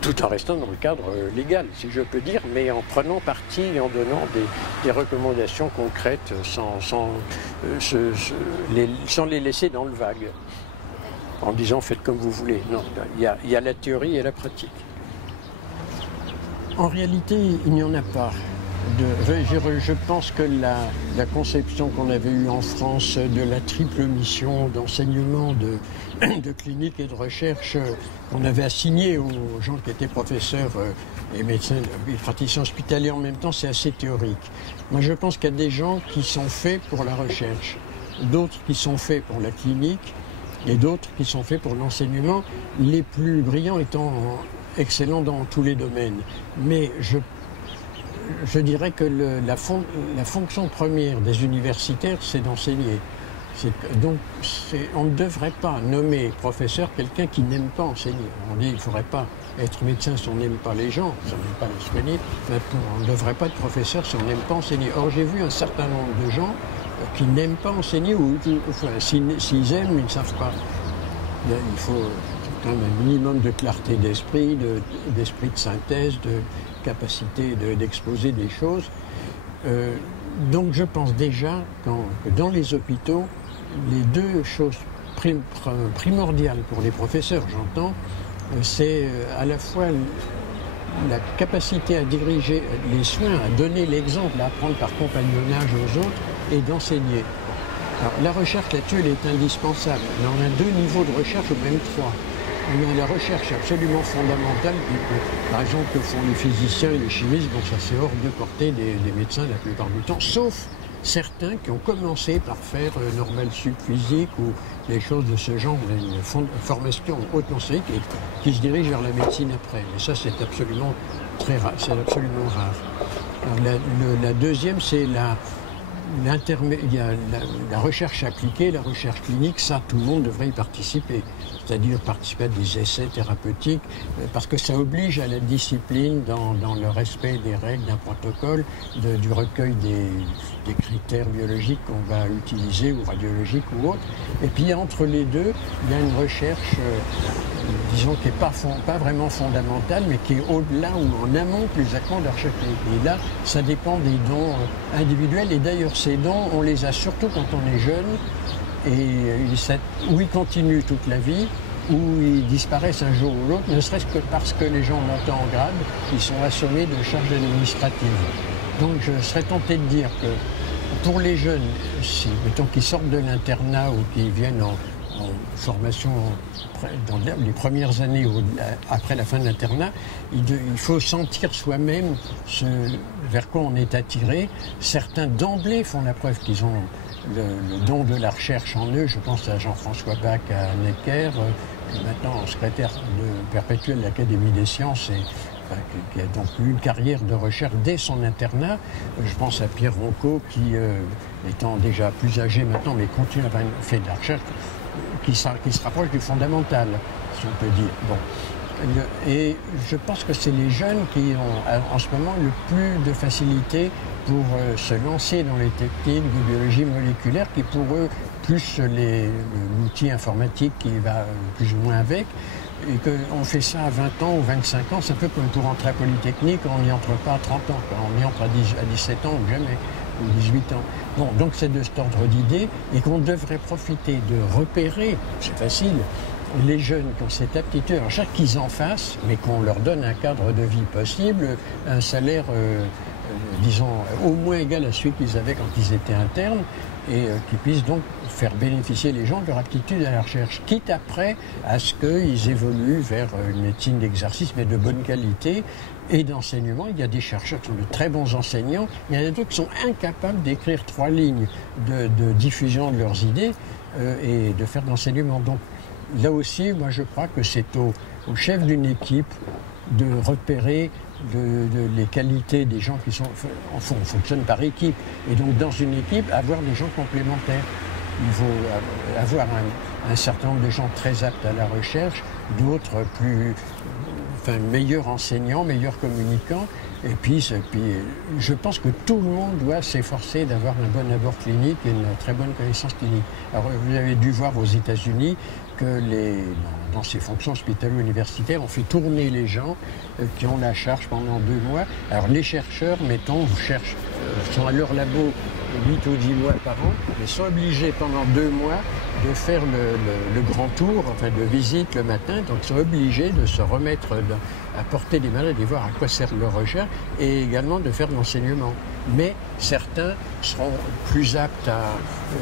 tout en restant dans le cadre légal, si je peux dire, mais en prenant parti et en donnant des recommandations concrètes sans les laisser dans le vague, en disant faites comme vous voulez. Non, il y a la théorie et la pratique. En réalité, il n'y en a pas. Je pense que la conception qu'on avait eue en France de la triple mission d'enseignement, de clinique et de recherche qu'on avait assignée aux gens qui étaient professeurs et médecins et praticiens hospitaliers en même temps, c'est assez théorique. Moi, je pense qu'il y a des gens qui sont faits pour la recherche, d'autres qui sont faits pour la clinique et d'autres qui sont faits pour l'enseignement, les plus brillants étant excellents dans tous les domaines. Mais je dirais que la fonction première des universitaires, c'est d'enseigner. Donc, on ne devrait pas nommer professeur quelqu'un qui n'aime pas enseigner. On dit qu'il ne faudrait pas être médecin si on n'aime pas les gens, si on n'aime pas les soigner. On ne devrait pas être professeur si on n'aime pas enseigner. Or, j'ai vu un certain nombre de gens qui n'aiment pas enseigner, ou enfin, s'ils aiment, ils ne savent pas. Il faut quand même un minimum de clarté d'esprit, d'esprit de synthèse, de capacité d'exposer des choses. Donc je pense déjà que dans les hôpitaux, les deux choses primordiales pour les professeurs, j'entends, c'est à la fois la capacité à diriger les soins, à donner l'exemple, à apprendre par compagnonnage aux autres et d'enseigner. Alors la recherche là-dessus, elle est indispensable. Mais on a deux niveaux de recherche ou même trois. La recherche absolument fondamentale, par exemple, que font les physiciens et les chimistes, bon, ça c'est hors de portée des médecins la plupart du temps, sauf certains qui ont commencé par faire normal sup physique ou des choses de ce genre, une formation haute conseillée qui se dirige vers la médecine après. Mais ça, c'est absolument très rare, c'est absolument rare. Alors, la deuxième, c'est il y a la recherche appliquée, la recherche clinique, ça tout le monde devrait y participer, c'est-à-dire participer à des essais thérapeutiques, parce que ça oblige à la discipline dans le respect des règles d'un protocole, du recueil des critères biologiques qu'on va utiliser, ou radiologiques ou autres. Et puis entre les deux, il y a une recherche, disons, qui n'est pas vraiment fondamentale, mais qui est au-delà ou en amont plus exactement de la recherche clinique. Et là, ça dépend des dons individuels, et d'ailleurs ces dons, on les a surtout quand on est jeune, et où ils continuent toute la vie, où ils disparaissent un jour ou l'autre, ne serait-ce que parce que les gens montant en grade, ils sont assommés de charges administratives. Donc je serais tenté de dire que pour les jeunes, mettons qu'ils sortent de l'internat ou qu'ils viennent en formation dans les premières années après la fin de l'internat, il faut sentir soi-même vers quoi on est attiré. Certains d'emblée font la preuve qu'ils ont le don de la recherche en eux. Je pense à Jean-François Bach à Necker, maintenant secrétaire perpétuel de l'Académie des sciences qui a donc eu une carrière de recherche dès son internat. Je pense à Pierre Roncaud qui, étant déjà plus âgé maintenant, mais continue à faire de la recherche, qui se rapproche du fondamental, si on peut dire. Bon. Et je pense que c'est les jeunes qui ont en ce moment le plus de facilité pour se lancer dans les techniques de biologie moléculaire, qui pour eux, plus l'outil informatique qui va plus ou moins avec, et qu'on fait ça à 20 ans ou 25 ans, c'est un peu comme pour rentrer à Polytechnique, on n'y entre pas à 30 ans, on y entre à 17 ans ou jamais, ou 18 ans. Bon, donc c'est de cet ordre d'idée, et qu'on devrait profiter de repérer, c'est facile, les jeunes qui ont cette aptitude, alors chaque qu'ils en fassent, mais qu'on leur donne un cadre de vie possible, un salaire, disons, au moins égal à celui qu'ils avaient quand ils étaient internes, et qui puissent donc faire bénéficier les gens de leur aptitude à la recherche, quitte après à ce qu'ils évoluent vers une médecine d'exercice, mais de bonne qualité, et d'enseignement. Il y a des chercheurs qui sont de très bons enseignants, il y en a d'autres qui sont incapables d'écrire 3 lignes de diffusion de leurs idées et de faire de l'enseignement. Donc là aussi, moi je crois que c'est au chef d'une équipe de repérer les qualités des gens qui sont... On fonctionne par équipe. Et donc dans une équipe, avoir des gens complémentaires. Il faut avoir un certain nombre de gens très aptes à la recherche, d'autres meilleurs enseignants, meilleurs communicants. Et puis, je pense que tout le monde doit s'efforcer d'avoir un bon abord clinique et une très bonne connaissance clinique. Alors, vous avez dû voir aux États-Unis que dans ces fonctions hospitalo-universitaires, on fait tourner les gens qui ont la charge pendant 2 mois. Alors, les chercheurs, mettons, sont à leur labo 8 ou 10 mois par an, mais sont obligés pendant 2 mois de faire le grand tour, enfin de visite le matin, donc ils sont obligés de se remettre à porter des malades et voir à quoi sert leur recherche, et également de faire de l'enseignement. Mais certains seront plus aptes,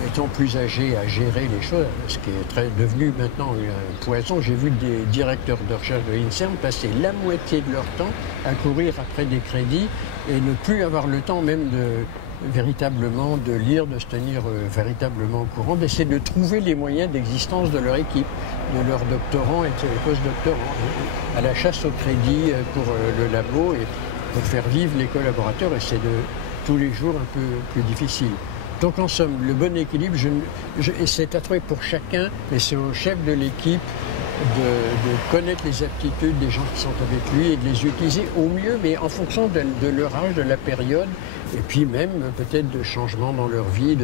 étant plus âgés, à gérer les choses, ce qui est devenu maintenant un poison. J'ai vu des directeurs de recherche de l'INSERM passer la moitié de leur temps à courir après des crédits et ne plus avoir le temps même véritablement de lire, de se tenir véritablement au courant, d'essayer de trouver les moyens d'existence de leur équipe, de leurs doctorants et de leurs post-doctorants, à la chasse au crédit pour le labo et pour faire vivre les collaborateurs, et c'est tous les jours un peu plus difficile. Donc en somme, le bon équilibre, c'est à trouver pour chacun, mais c'est au chef de l'équipe de connaître les aptitudes des gens qui sont avec lui et de les utiliser au mieux, mais en fonction de leur âge, de la période, et puis même peut-être de changements dans leur vie,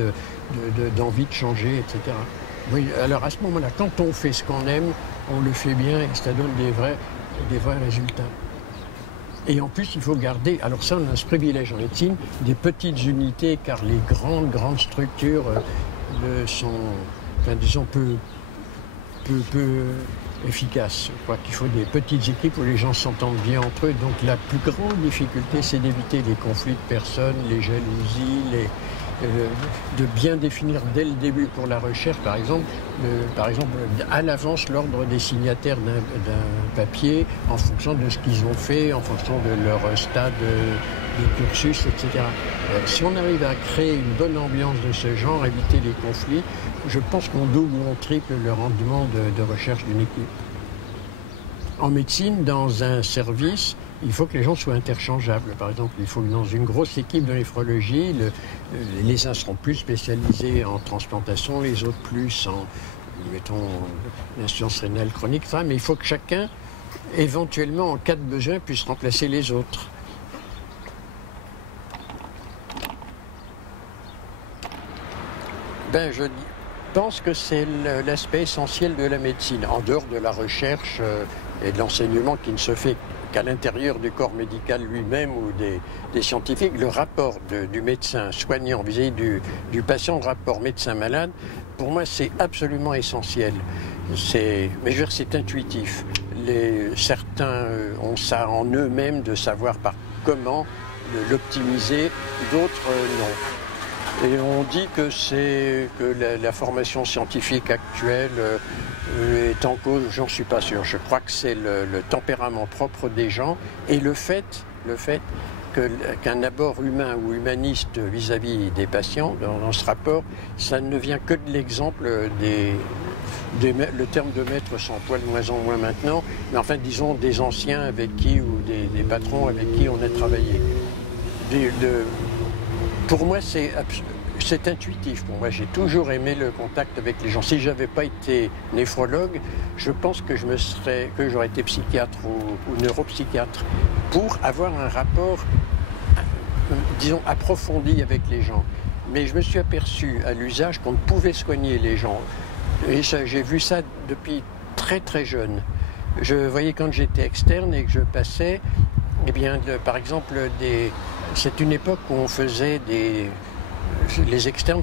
d'envie de changer, etc. Oui, alors à ce moment-là, quand on fait ce qu'on aime, on le fait bien et ça donne des vrais résultats. Et en plus, il faut garder, alors ça on a ce privilège en médecine, des petites unités, car les grandes structures sont, enfin, disons, peu efficaces. Je crois qu'il faut des petites équipes où les gens s'entendent bien entre eux. Donc la plus grande difficulté, c'est d'éviter les conflits de personnes, les jalousies, de bien définir dès le début pour la recherche, par exemple, à l'avance l'ordre des signataires d'un papier en fonction de ce qu'ils ont fait, en fonction de leur stade de cursus, etc. Si on arrive à créer une bonne ambiance de ce genre, éviter les conflits, je pense qu'on double ou on triple le rendement de recherche d'une équipe. En médecine, dans un service, il faut que les gens soient interchangeables. Par exemple, il faut que dans une grosse équipe de néphrologie, les uns seront plus spécialisés en transplantation, les autres plus en, mettons, insuffisance rénale chronique, mais il faut que chacun, éventuellement, en cas de besoin, puisse remplacer les autres. Je pense que c'est l'aspect essentiel de la médecine, en dehors de la recherche et de l'enseignement qui ne se fait qu'à l'intérieur du corps médical lui-même ou des scientifiques. Le rapport du médecin soignant vis-à-vis du patient, le rapport médecin-malade, pour moi c'est absolument essentiel. Mais je veux dire, c'est intuitif. Certains ont ça en eux-mêmes de savoir comment l'optimiser, d'autres non. Et on dit que la formation scientifique actuelle est en cause, j'en suis pas sûr. Je crois que c'est le tempérament propre des gens et le fait qu'un abord humain ou humaniste vis-à-vis des patients, dans ce rapport, ça ne vient que de l'exemple le terme de maître s'emploie de moins en moins maintenant, mais enfin disons des anciens avec qui ou des patrons avec qui on a travaillé. Pour moi, c'est intuitif. Pour moi, j'ai toujours aimé le contact avec les gens. Si je n'avais pas été néphrologue, je pense que j'aurais été psychiatre ou neuropsychiatre pour avoir un rapport, disons, approfondi avec les gens. Mais je me suis aperçu à l'usage qu'on ne pouvait soigner les gens. Et j'ai vu ça depuis très très jeune. Je voyais quand j'étais externe et que je passais, par exemple, c'est une époque où on faisait les externes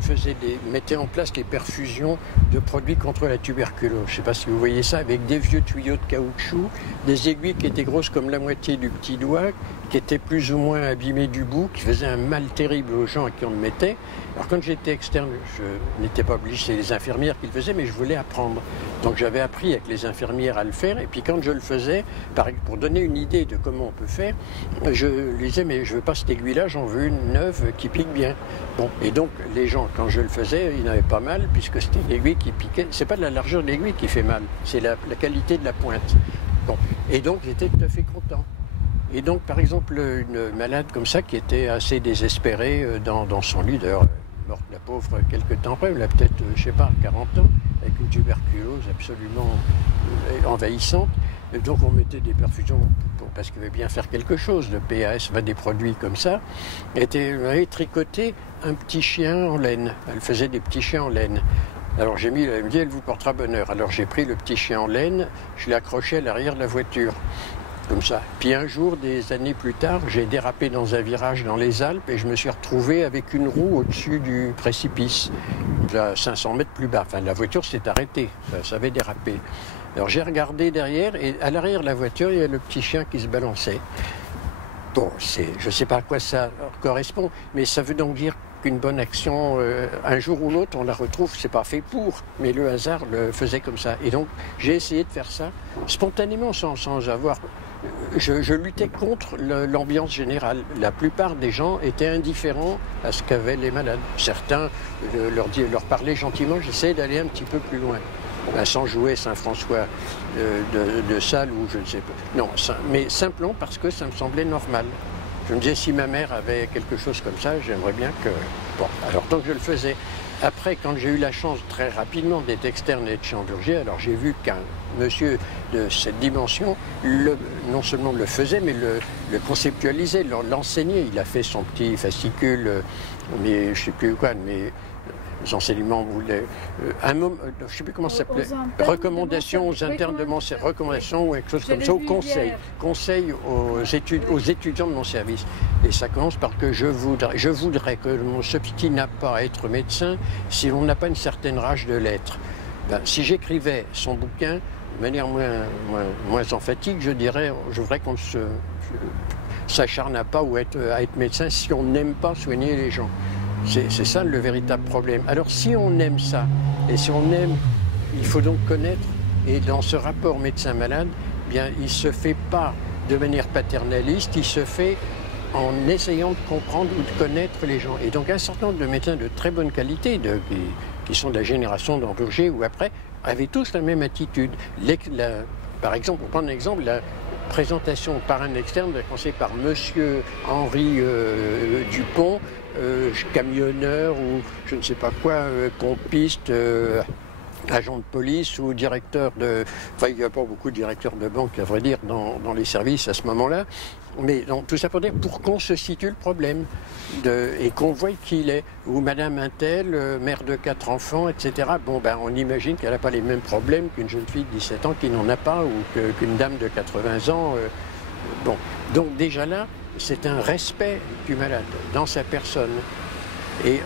mettaient en place les perfusions de produits contre la tuberculose. Je ne sais pas si vous voyez ça, avec des vieux tuyaux de caoutchouc, des aiguilles qui étaient grosses comme la moitié du petit doigt, qui étaient plus ou moins abîmées du bout, qui faisaient un mal terrible aux gens à qui on le mettait. Alors quand j'étais externe, je n'étais pas obligé, c'est les infirmières qui le faisaient, mais je voulais apprendre. Donc j'avais appris avec les infirmières à le faire, et puis quand je le faisais, pour donner une idée de comment on peut faire, je disais, mais je veux pas cette aiguille-là, j'en veux une neuve qui pique bien. Bon, et donc les gens, quand je le faisais, ils n'avaient pas mal, puisque c'était une aiguille qui piquait. C'est pas de la largeur de l'aiguille qui fait mal, c'est la qualité de la pointe. Bon, et donc j'étais tout à fait content. Et donc, par exemple, une malade comme ça qui était assez désespérée dans son lit, d'ailleurs, morte la pauvre quelques temps après, elle a peut-être, 40 ans, avec une tuberculose absolument envahissante. Et donc on mettait des perfusions parce qu'il fallait bien faire quelque chose. Le PAS va des produits comme ça. Elle avait tricoté un petit chien en laine. Elle faisait des petits chiens en laine. Alors elle me dit, elle vous portera bonheur. Alors j'ai pris le petit chien en laine, je l'ai accroché à l'arrière de la voiture. Comme ça. Puis un jour, des années plus tard, j'ai dérapé dans un virage dans les Alpes et je me suis retrouvé avec une roue au-dessus du précipice, à 500 mètres plus bas. Enfin, la voiture s'est arrêtée, ça avait dérapé. Alors j'ai regardé derrière et à l'arrière de la voiture, il y a le petit chien qui se balançait. Bon, je ne sais pas à quoi ça correspond, mais ça veut donc dire qu'une bonne action, un jour ou l'autre, on la retrouve, c'est pas fait pour, mais le hasard le faisait comme ça. Et donc, j'ai essayé de faire ça spontanément, sans avoir... Je luttais contre l'ambiance générale. La plupart des gens étaient indifférents à ce qu'avaient les malades. Certains leur parlaient gentiment, j'essayais d'aller un petit peu plus loin. Sans jouer Saint-François de Sales ou je ne sais pas. Non, mais simplement parce que ça me semblait normal. Je me disais, si ma mère avait quelque chose comme ça, j'aimerais bien que... Bon, alors tant que je le faisais. Après, quand j'ai eu la chance très rapidement d'être externe et de chirurgien, alors j'ai vu qu'un monsieur de cette dimension, non seulement le faisait, mais le conceptualisait, l'enseignait. Il a fait son petit fascicule, mais je ne sais plus quoi, mais... les enseignements voulaient je ne sais plus comment ça s'appelait, recommandations aux internes de mon service, recommandations ou quelque chose comme ça, au conseil aux étudiants de mon service. Et ça commence par que je voudrais que ce petit n'a pas à être médecin si on n'a pas une certaine rage de l'être. Si j'écrivais son bouquin de manière moins emphatique, je voudrais qu'on s'acharne pas à être médecin si on n'aime pas soigner les gens. C'est ça le véritable problème. Alors si on aime ça, et si on aime, il faut donc connaître, et dans ce rapport médecin-malade, bien, il ne se fait pas de manière paternaliste, il se fait en essayant de comprendre ou de connaître les gens. Et donc un certain nombre de médecins de très bonne qualité, qui sont de la génération d'Amburger ou après, avaient tous la même attitude. Par exemple, pour prendre un exemple, la présentation par un externe conseillé par Monsieur Henri Dupont, camionneur ou je ne sais pas quoi, pompiste, agent de police ou directeur de... Enfin, il n'y a pas beaucoup de directeurs de banque, à vrai dire, dans les services à ce moment-là. Mais donc, tout ça pour dire, pour qu'on se situe le problème et qu'on voie qui il est. Ou Madame Intel, mère de 4 enfants, etc. Bon, ben, on imagine qu'elle n'a pas les mêmes problèmes qu'une jeune fille de 17 ans qui n'en a pas, ou qu'une dame de 80 ans. Bon, donc déjà là, c'est un respect du malade dans sa personne. Et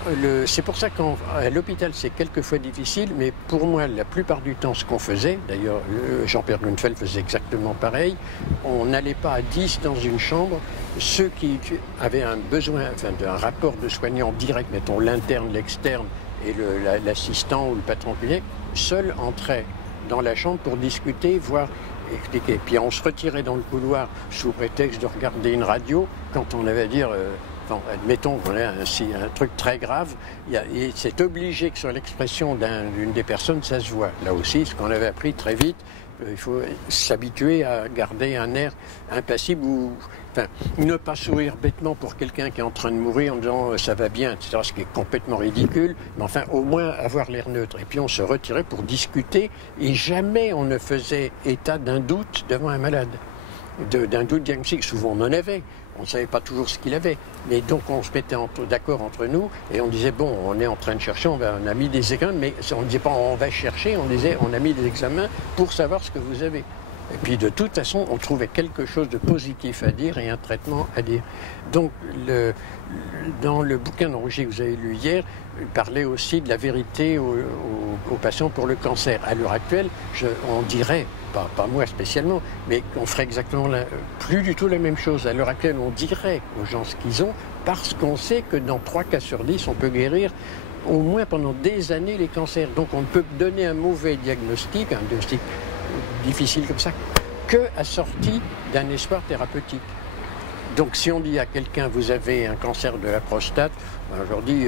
c'est pour ça qu'à l'hôpital, c'est quelquefois difficile, mais pour moi, la plupart du temps, ce qu'on faisait, d'ailleurs, Jean-Pierre Grunfeld faisait exactement pareil, on n'allait pas à 10 dans une chambre. Ceux qui avaient un besoin, enfin, d'un rapport de soignant direct, mettons l'interne, l'externe et l'assistant ou le patron clinique, seuls entraient dans la chambre pour discuter, voir, expliquer. Puis on se retirait dans le couloir sous prétexte de regarder une radio quand on avait à dire... admettons qu'on a un truc très grave, c'est obligé que sur l'expression d'une des personnes, ça se voit. Là aussi, ce qu'on avait appris très vite, il faut s'habituer à garder un air impassible ou ne pas sourire bêtement pour quelqu'un qui est en train de mourir en disant ça va bien, etc., ce qui est complètement ridicule, mais enfin au moins avoir l'air neutre. Et puis on se retirait pour discuter et jamais on ne faisait état d'un doute devant un malade, d'un doute diagnostique. Souvent on en avait. On ne savait pas toujours ce qu'il avait. Mais donc on se mettait d'accord entre nous et on disait, bon, on est en train de chercher, on a mis des examens, mais on ne disait pas on va chercher, on disait on a mis des examens pour savoir ce que vous avez. Et puis de toute façon, on trouvait quelque chose de positif à dire et un traitement à dire. Donc dans le bouquin d'Enroger que vous avez lu hier, il parlait aussi de la vérité aux patients pour le cancer. À l'heure actuelle, on dirait, pas moi spécialement, mais qu'on ferait exactement plus du tout la même chose. À l'heure actuelle, on dirait aux gens ce qu'ils ont parce qu'on sait que dans 3 cas sur 10, on peut guérir au moins pendant des années les cancers. Donc on ne peut donner un mauvais diagnostic, un diagnostic difficile comme ça, que assorti d'un espoir thérapeutique. Donc si on dit à quelqu'un vous avez un cancer de la prostate, aujourd'hui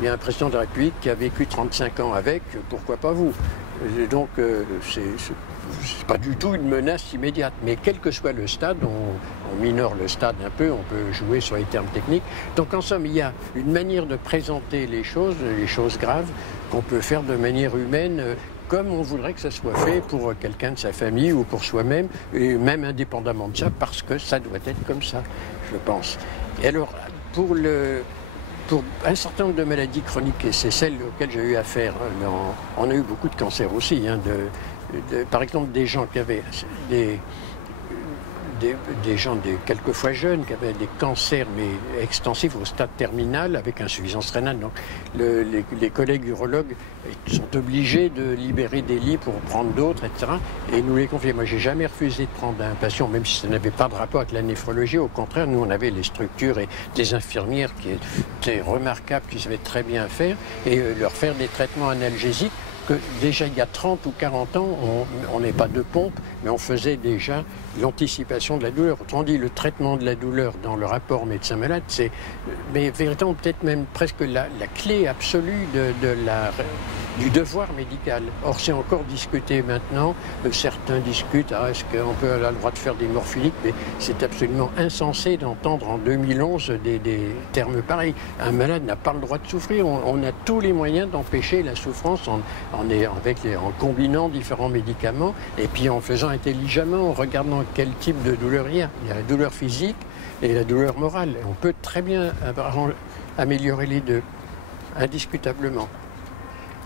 il y a un président de la République qui a vécu 35 ans avec, pourquoi pas vous? Et donc c'est pas du tout une menace immédiate, mais quel que soit le stade, on minore le stade un peu, on peut jouer sur les termes techniques. Donc en somme, il y a une manière de présenter les choses graves, qu'on peut faire de manière humaine, comme on voudrait que ça soit fait pour quelqu'un de sa famille ou pour soi-même, et même indépendamment de ça, parce que ça doit être comme ça, je pense. Et alors, pour un certain nombre de maladies chroniques, et c'est celles auxquelles j'ai eu affaire, on a eu beaucoup de cancers aussi, par exemple des gens qui avaient des gens quelquefois jeunes qui avaient des cancers mais extensifs au stade terminal avec insuffisance rénale. Donc les collègues urologues sont obligés de libérer des lits pour prendre d'autres, etc. Et nous les confier. Moi, j'ai jamais refusé de prendre un patient, même si ça n'avait pas de rapport avec la néphrologie. Au contraire, nous, on avait les structures et des infirmières qui étaient remarquables, qui savaient très bien faire, et leur faire des traitements analgésiques. Que déjà il y a 30 ou 40 ans, on n'est pas de pompe, mais on faisait déjà l'anticipation de la douleur. Autrement dit, le traitement de la douleur dans le rapport médecin-malade, c'est véritablement peut-être même presque la clé absolue du devoir médical. Or, c'est encore discuté maintenant. Certains discutent, est-ce qu'on peut avoir le droit de faire des morphiniques, mais c'est absolument insensé d'entendre en 2011 des termes pareils. Un malade n'a pas le droit de souffrir. On a tous les moyens d'empêcher la souffrance en combinant différents médicaments et puis en faisant intelligemment, en regardant quel type de douleur il y a. Il y a la douleur physique et la douleur morale. On peut très bien améliorer les deux, indiscutablement.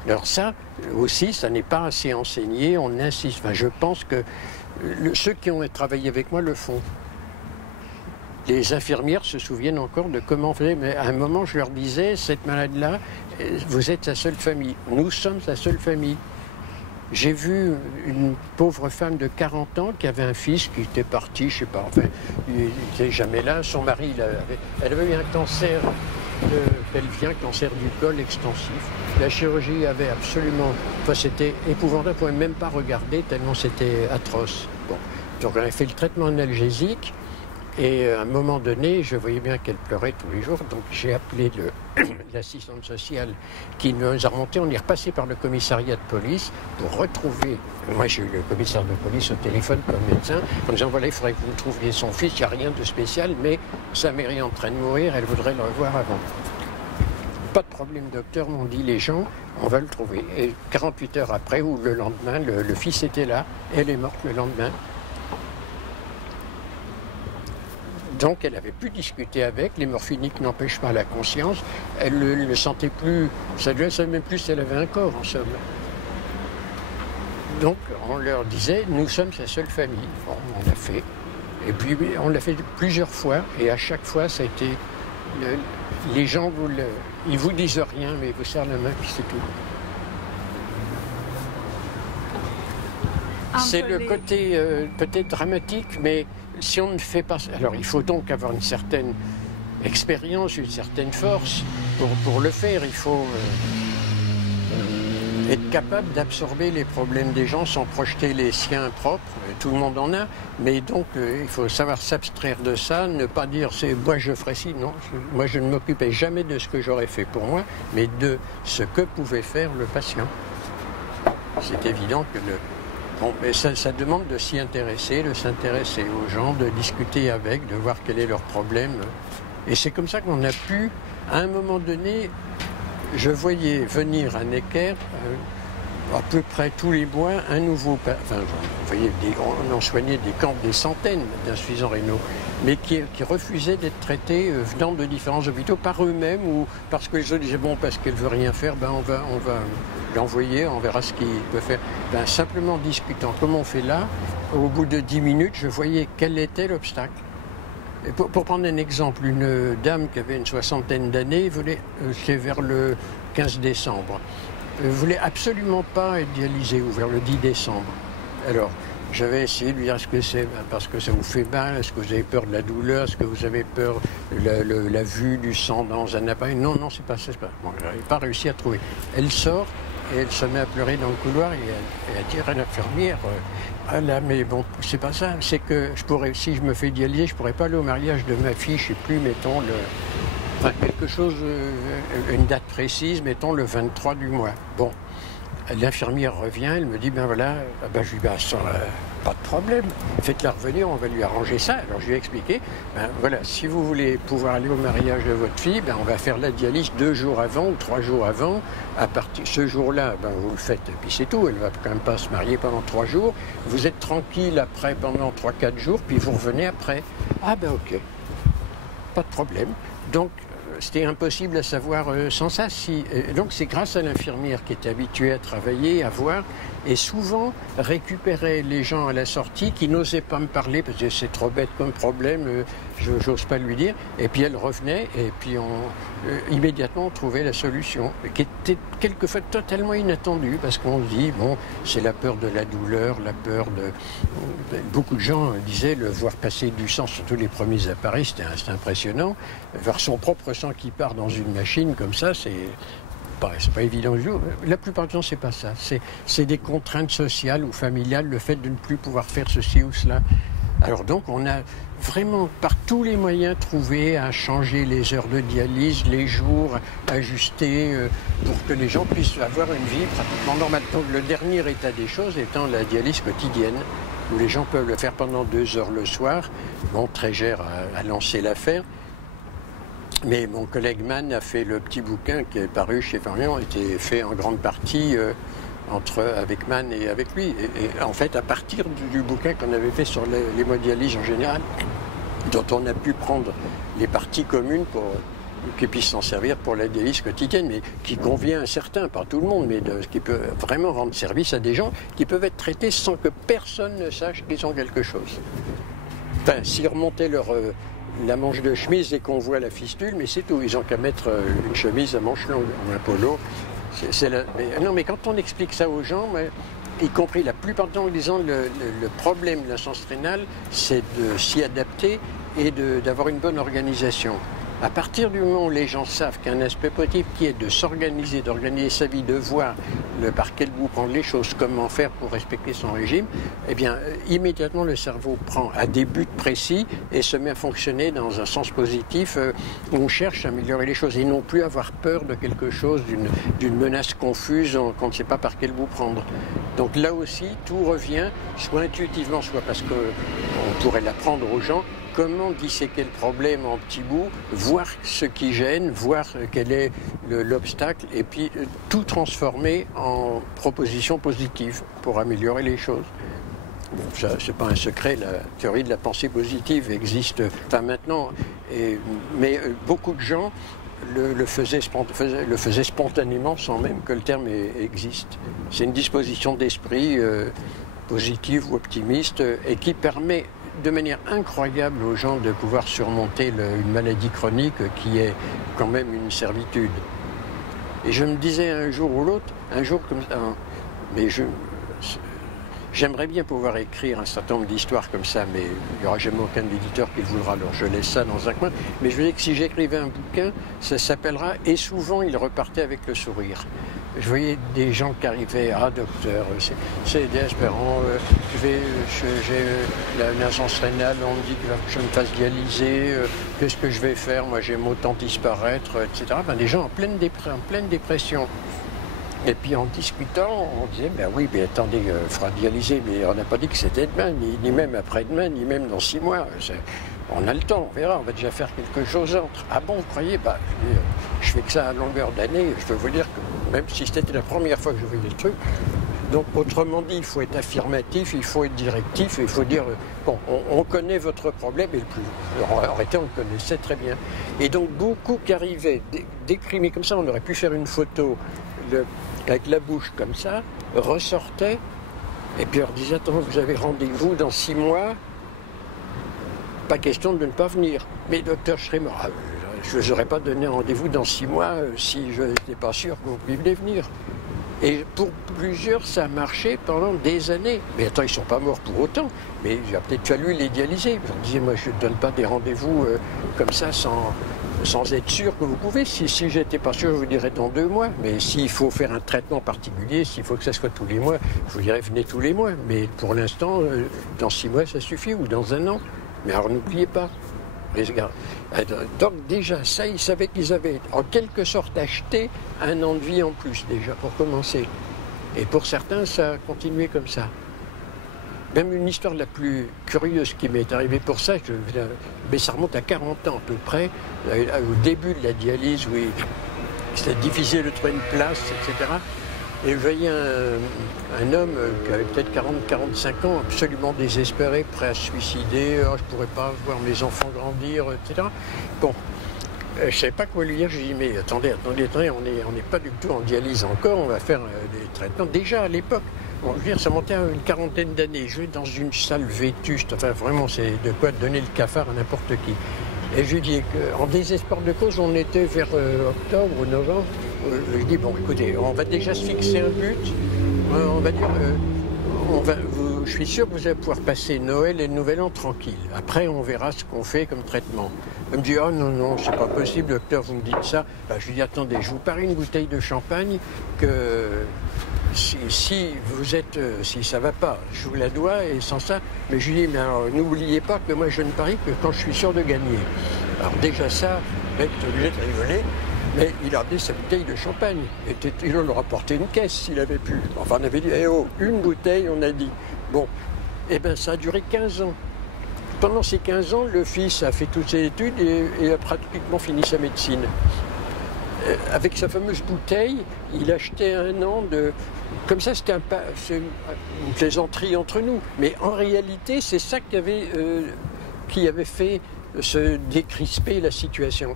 Alors ça aussi, ça n'est pas assez enseigné, on insiste. Enfin, je pense que ceux qui ont travaillé avec moi le font. Les infirmières se souviennent encore de comment on faisait, mais à un moment je leur disais, cette malade-là, vous êtes sa seule famille, nous sommes sa seule famille. J'ai vu une pauvre femme de 40 ans qui avait un fils qui était parti, je sais pas, enfin, il n'était jamais là, son mari, elle avait eu un cancer de pelvien, cancer du col extensif. La chirurgie avait absolument... Enfin, c'était épouvantable, on ne pouvait même pas regarder tellement c'était atroce. Bon. Donc on avait fait le traitement analgésique et à un moment donné, je voyais bien qu'elle pleurait tous les jours. Donc j'ai appelé l'assistante sociale qui nous a remonté. On est repassé par le commissariat de police pour retrouver... Moi j'ai eu le commissaire de police au téléphone comme médecin en disant voilà, il faudrait que vous trouviez son fils, il n'y a rien de spécial, mais sa mère est en train de mourir, elle voudrait le revoir avant. Pas de problème, docteur, m'ont dit les gens, on va le trouver. Et 48 heures après, ou le lendemain, le fils était là, elle est morte le lendemain. Donc elle avait pu discuter avec, les morphiniques n'empêchent pas la conscience, elle ne sentait plus, ça ne savait même plus si elle avait un corps en somme. Donc on leur disait, nous sommes sa seule famille. Bon, on l'a fait. Et puis on l'a fait plusieurs fois, et à chaque fois ça a été... les gens, ils vous disent rien, mais ils vous serrent la main, puis c'est tout. C'est le côté peut-être dramatique, mais si on ne fait pas... Alors il faut donc avoir une certaine expérience, une certaine force pour le faire. Il faut être capable d'absorber les problèmes des gens sans projeter les siens propres. Tout le monde en a, mais donc il faut savoir s'abstraire de ça, ne pas dire c'est moi je ferais ci. Non, moi je ne m'occupais jamais de ce que j'aurais fait pour moi, mais de ce que pouvait faire le patient. C'est évident que bon, mais ça demande de s'y intéresser, de s'intéresser aux gens, de discuter avec, de voir quel est leur problème. Et c'est comme ça qu'on a pu, à un moment donné, je voyais venir à Necker, à peu près tous les mois, un nouveau... Enfin, vous voyez, on en soignait des centaines d'insuffisants rénaux, mais qui refusaient d'être traités venant de différents hôpitaux par eux-mêmes ou parce que les autres disaient, bon, parce qu'elle ne veut rien faire, ben on va l'envoyer, on verra ce qu'il peut faire. Ben, simplement discutant, comme on fait là, au bout de 10 minutes, je voyais quel était l'obstacle. Pour prendre un exemple, une dame qui avait une soixantaine d'années, c'est vers le 15 décembre, ne voulait absolument pas être dialysée, ou vers le 10 décembre. Alors, j'avais essayé de lui dire, est-ce que c'est parce que ça vous fait mal, est-ce que vous avez peur de la douleur, est-ce que vous avez peur de la vue du sang dans un appareil? Non, non, c'est pas ça. Bon, je n'avais pas réussi à trouver. Elle sort et elle se met à pleurer dans le couloir et elle dit à l'infirmière, ah là, mais bon, c'est pas ça, c'est que si je me fais dialyser, je pourrais pas aller au mariage de ma fille, je sais plus, mettons, quelque chose, une date précise, mettons le 23 du mois. Bon, l'infirmière revient, elle me dit, ben voilà, ben je lui dis, ben, pas de problème, faites-la revenir, on va lui arranger ça. Alors je lui ai expliqué, ben voilà, si vous voulez pouvoir aller au mariage de votre fille, ben on va faire la dialyse 2 jours avant ou 3 jours avant. À partir de ce jour-là, ben vous le faites, et puis c'est tout. Elle va quand même pas se marier pendant 3 jours. Vous êtes tranquille après pendant 3-4 jours, puis vous revenez après. Ah ben ok, pas de problème. Donc c'était impossible à savoir sans ça. Donc c'est grâce à l'infirmière qui était habituée à travailler, à voir, et souvent récupérer les gens à la sortie qui n'osaient pas me parler parce que c'est trop bête comme problème, j'ose pas lui dire. Et puis elle revenait et puis immédiatement on trouvait la solution, qui était quelquefois totalement inattendue parce qu'on se dit, bon, c'est la peur de la douleur, la peur de... Beaucoup de gens disaient le voir passer du sang, surtout les premiers appareils, c'était impressionnant. Voir son propre sang qui part dans une machine comme ça, c'est pas évident du tout. La plupart du temps, c'est pas ça. C'est des contraintes sociales ou familiales, le fait de ne plus pouvoir faire ceci ou cela. Alors donc, on a vraiment, par tous les moyens, trouvé à changer les heures de dialyse, les jours, ajuster pour que les gens puissent avoir une vie pratiquement normale. Donc le dernier état des choses étant la dialyse quotidienne, où les gens peuvent le faire pendant 2 heures le soir. Bon, Trégère a lancé l'affaire. Mais mon collègue Mann a fait le petit bouquin qui est paru chez Varian, était fait en grande partie avec Mann et avec lui. Et en fait, à partir du bouquin qu'on avait fait sur l'hémodialyse en général, dont on a pu prendre les parties communes pour qu'ils puissent s'en servir pour la dialyse quotidienne, mais qui convient à certains, pas tout le monde, mais qui peut vraiment rendre service à des gens qui peuvent être traités sans que personne ne sache qu'ils ont quelque chose. Enfin, s'ils remontaient la manche de chemise et qu'on voit la fistule, mais c'est tout. Ils n'ont qu'à mettre une chemise à manche longue, ou un polo. Mais quand on explique ça aux gens, y compris la plupart du temps en disant le problème de l'insuffisance rénale, c'est de s'y adapter et d'avoir une bonne organisation. À partir du moment où les gens savent qu'un aspect positif qui est de s'organiser, d'organiser sa vie, de voir par quel bout prendre les choses, comment faire pour respecter son régime, eh bien, immédiatement le cerveau prend à des buts précis et se met à fonctionner dans un sens positif où on cherche à améliorer les choses et non plus avoir peur de quelque chose, d'une menace confuse qu'on ne sait pas par quel bout prendre. Donc là aussi, tout revient, soit intuitivement, soit parce qu'on pourrait l'apprendre aux gens, comment disséquer le problème en petits bouts, voir ce qui gêne, voir quel est l'obstacle, et puis tout transformer en proposition positive pour améliorer les choses. Bon, ça, c'est pas un secret, la théorie de la pensée positive existe maintenant, mais beaucoup de gens le faisaient spontanément sans même que le terme existe. C'est une disposition d'esprit positive ou optimiste et qui permet de manière incroyable aux gens de pouvoir surmonter une maladie chronique qui est quand même une servitude. Et je me disais un jour ou l'autre, un jour comme ça, mais j'aimerais bien pouvoir écrire un certain nombre d'histoires comme ça, mais il n'y aura jamais aucun éditeur qui le voudra, alors je laisse ça dans un coin. Mais je veux dire que si j'écrivais un bouquin, ça s'appellera « Et souvent, il repartait avec le sourire ». Je voyais des gens qui arrivaient, ah docteur, c'est désespérant, j'ai une insuffisance rénale, on me dit qu'il va que je me fasse dialyser, qu'est-ce que je vais faire, moi j'aime autant disparaître, etc. Ben, des gens en pleine dépression. Et puis en discutant, on disait, ben oui, mais attendez, il faudra dialyser, mais on n'a pas dit que c'était demain, ni même après-demain, ni même dans 6 mois. On a le temps, on verra, on va déjà faire quelque chose entre. Ah bon, vous croyez? Bah, je fais que ça à longueur d'année, je peux vous dire que même si c'était la première fois que je voyais le truc, donc autrement dit, il faut être affirmatif, il faut être directif, il faut dire, bon, on connaît votre problème, et le plus, en réalité, on le connaissait très bien. Et donc beaucoup qui arrivaient déprimés comme ça, on aurait pu faire une photo avec la bouche comme ça, ressortaient, et puis on leur disait, attends, vous avez rendez-vous dans 6 mois, pas question de ne pas venir. Mais docteur, je serais mort. Je ne vous aurais pas donné rendez-vous dans 6 mois si je n'étais pas sûr que vous pouviez venir. Et pour plusieurs, ça a marché pendant des années. Mais attends, ils ne sont pas morts pour autant. Mais il a peut-être fallu les dialyser. Je disais, moi, je ne donne pas des rendez-vous comme ça sans être sûr que vous pouvez. Si je n'étais pas sûr, je vous dirais dans 2 mois. Mais s'il faut faire un traitement particulier, s'il faut que ça soit tous les mois, je vous dirais venez tous les mois. Mais pour l'instant, dans 6 mois, ça suffit, ou dans 1 an. Mais alors n'oubliez pas. Donc déjà, ça, ils savaient qu'ils avaient en quelque sorte acheté un an de vie en plus déjà, pour commencer. Et pour certains, ça a continué comme ça. Même une histoire la plus curieuse qui m'est arrivée pour ça, mais ça remonte à 40 ans à peu près, au début de la dialyse, où c'était difficile de trouver une place, etc. Et je voyais un homme qui avait peut-être 40-45 ans, absolument désespéré, prêt à se suicider. Oh, je ne pourrais pas voir mes enfants grandir, etc. Bon, je ne savais pas quoi lui dire. Je lui ai dit, mais attendez, on n'est pas du tout en dialyse encore, on va faire des traitements. Déjà à l'époque, bon, je veux dire, ça montait à une quarantaine d'années. Je vais dans une salle vétuste, enfin vraiment, c'est de quoi donner le cafard à n'importe qui. Et je lui dis qu'en désespoir de cause, on était vers octobre ou novembre. Je dis, bon, écoutez, on va déjà se fixer un but. On va dire, je suis sûr que vous allez pouvoir passer Noël et le Nouvel An tranquille. Après, on verra ce qu'on fait comme traitement. Elle me dit, oh non, c'est pas possible, docteur, vous me dites ça. Ben, je lui dis, attendez, je vous parie une bouteille de champagne que si ça va pas, je vous la dois, et sans ça. Mais je lui dis, mais alors, n'oubliez pas que moi, je ne parie que quand je suis sûr de gagner. Alors déjà ça, le mec est obligé de rigoler. Mais il a amené sa bouteille de champagne. Il en aurait porté une caisse s'il avait pu. Enfin, on avait dit, eh oh, une bouteille, on a dit. Bon, eh bien, ça a duré 15 ans. Pendant ces 15 ans, le fils a fait toutes ses études et a pratiquement fini sa médecine. Avec sa fameuse bouteille, il achetait 1 an de... Comme ça, c'était une plaisanterie entre nous. Mais en réalité, c'est ça qui avait fait se décrisper la situation.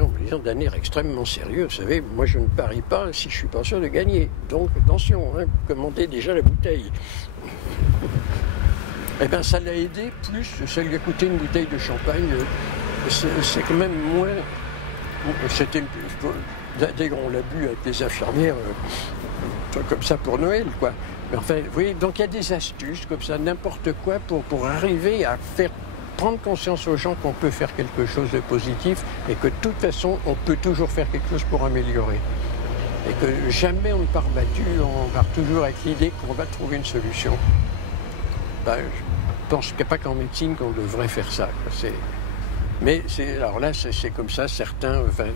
En me disant d'un air extrêmement sérieux, vous savez, moi je ne parie pas si je ne suis pas sûr de gagner. Donc attention, commandez déjà la bouteille. Eh bien ça l'a aidé plus, ça lui a coûté une bouteille de champagne, c'est quand même moins... C'était on l'a bu avec les infirmières, comme ça pour Noël, quoi. Mais enfin, vous voyez, donc il y a des astuces comme ça, n'importe quoi pour arriver à faire prendre conscience aux gens qu'on peut faire quelque chose de positif et que de toute façon, on peut toujours faire quelque chose pour améliorer. Et que jamais on ne part battu, on part toujours avec l'idée qu'on va trouver une solution. Ben, je pense qu'il n'y a pas qu'en médecine qu'on devrait faire ça. Mais alors là, c'est comme ça, certains... Enfin,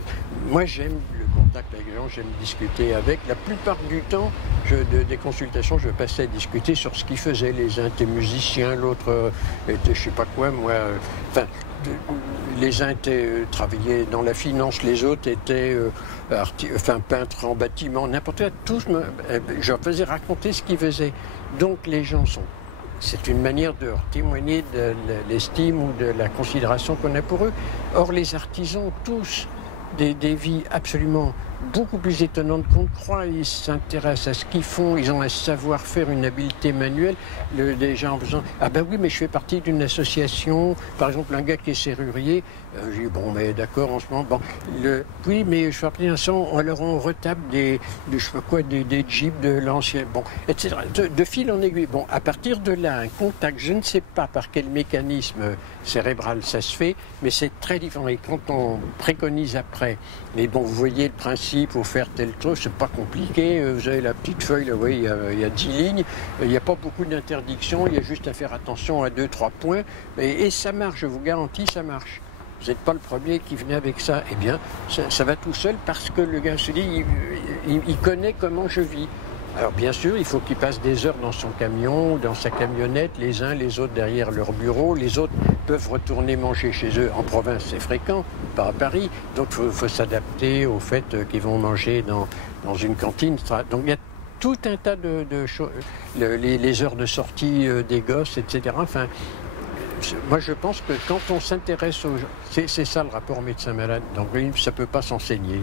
moi, j'aime le contact avec les gens, j'aime discuter avec. La plupart du temps, des consultations, je passais à discuter sur ce qu'ils faisaient. Les uns étaient musiciens, l'autre était je sais pas quoi, moi... les uns travaillaient dans la finance, les autres étaient peintres en bâtiment, n'importe quoi. Tous je leur faisais raconter ce qu'ils faisaient. Donc les gens sont... C'est une manière de leur témoigner de l'estime ou de la considération qu'on a pour eux. Or, les artisans ont tous des vies absolument beaucoup plus étonnantes qu'on ne croit. Ils s'intéressent à ce qu'ils font, ils ont un savoir-faire, une habileté manuelle. Des gens en faisant « Ah ben oui, mais je fais partie d'une association, par exemple un gars qui est serrurier. » J'ai dit « Bon, mais d'accord, en ce moment, bon, oui, mais je fais partie d'un son, alors on retape des jeeps de l'ancien, bon, etc. » De fil en aiguille. Bon, à partir de là, un contact, je ne sais pas par quel mécanisme cérébral ça se fait, mais c'est très différent. Et quand on préconise après, mais bon, vous voyez le principe, pour faire tel truc, c'est pas compliqué, vous avez la petite feuille, là, oui, il y a 10 lignes, il n'y a pas beaucoup d'interdictions, il y a juste à faire attention à 2-3 points, et ça marche, je vous garantis, ça marche. Vous n'êtes pas le premier qui venait avec ça. Eh bien, ça va tout seul parce que le gars se dit, il connaît comment je vis. Alors bien sûr, il faut qu'il passe des heures dans son camion, dans sa camionnette, les uns, les autres derrière leur bureau. Les autres peuvent retourner manger chez eux. En province, c'est fréquent, pas à Paris. Donc il faut s'adapter au fait qu'ils vont manger dans une cantine. Donc il y a tout un tas de choses, les heures de sortie des gosses, etc. Enfin, moi, je pense que quand on s'intéresse aux gens, c'est ça le rapport médecin-malade. Donc, ça ne peut pas s'enseigner.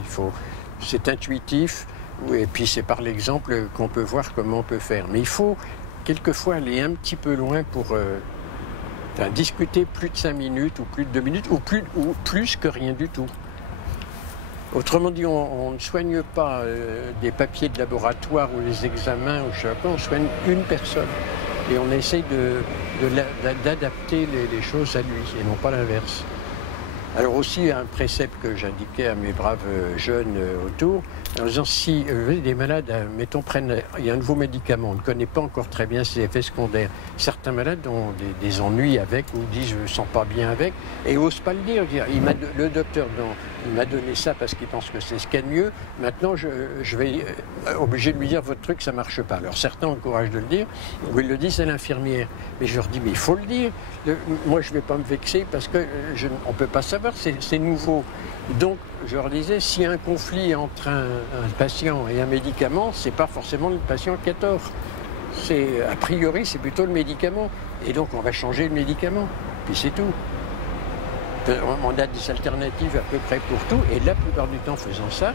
C'est intuitif, et puis c'est par l'exemple qu'on peut voir comment on peut faire. Mais il faut quelquefois aller un petit peu loin pour discuter plus de 5 minutes, ou plus de 2 minutes, ou plus que rien du tout. Autrement dit, on ne soigne pas des papiers de laboratoire ou les examens, ou je sais pas, on soigne une personne. Et on essaye d'adapter les choses à lui, et non pas l'inverse. Alors aussi, un précepte que j'indiquais à mes braves jeunes autour, en disant, si des malades, mettons, il y a un nouveau médicament, on ne connaît pas encore très bien ses effets secondaires. Certains malades ont des ennuis avec, ou disent, je ne me sens pas bien avec, et n'osent pas le dire. Le docteur, il m'a donné ça parce qu'il pense que c'est ce qu'il y a de mieux. Maintenant, je vais obligé de lui dire, votre truc, ça ne marche pas. Alors certains ont le courage de le dire, ou ils le disent à l'infirmière. Mais je leur dis, mais il faut le dire. Moi, je ne vais pas me vexer parce qu'on ne peut pas savoir, c'est nouveau. Donc, je leur disais, s'il y a un conflit entre un patient et un médicament, ce n'est pas forcément le patient qui a tort. A priori, c'est plutôt le médicament. Et donc, on va changer le médicament. Puis c'est tout. On a des alternatives à peu près pour tout. Et la plupart du temps, faisant ça,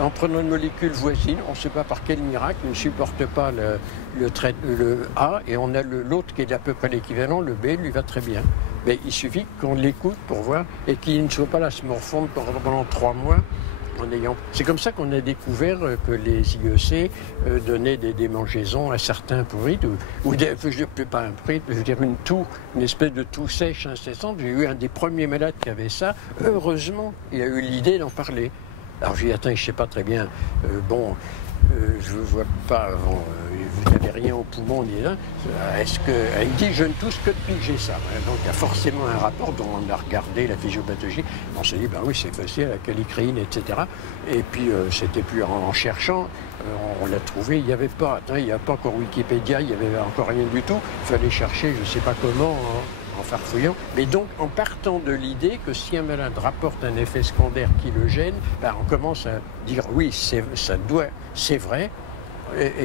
en prenant une molécule voisine, on ne sait pas par quel miracle, ne supporte pas le A, et on a l'autre qui est à peu près l'équivalent, le B, lui va très bien. Mais il suffit qu'on l'écoute pour voir, et qu'il ne soit pas là à se morfondre pendant 3 mois. C'est comme ça qu'on a découvert que les IEC donnaient des démangeaisons à certains pourrites, ou pas un pourrite, je veux dire une espèce de toux sèche incessante. J'ai eu un des premiers malades qui avait ça. Heureusement, il a eu l'idée d'en parler. Alors je lui ai dit, attends, je ne sais pas très bien, je ne vois pas, vous n'avez rien au poumon, ni là. Il dit, je ne tousse que depuis que j'ai ça. Donc il y a forcément un rapport dont on a regardé la physiopathologie. On s'est dit, ben oui, c'est facile, la calicréine, etc. Et puis c'était plus en cherchant, on l'a trouvé, il n'y avait pas, il n'y a pas encore Wikipédia, il n'y avait encore rien du tout. Il fallait chercher, je ne sais pas comment, en farfouillant. Mais donc, en partant de l'idée que si un malade rapporte un effet secondaire qui le gêne, ben, on commence à dire oui, c'est vrai,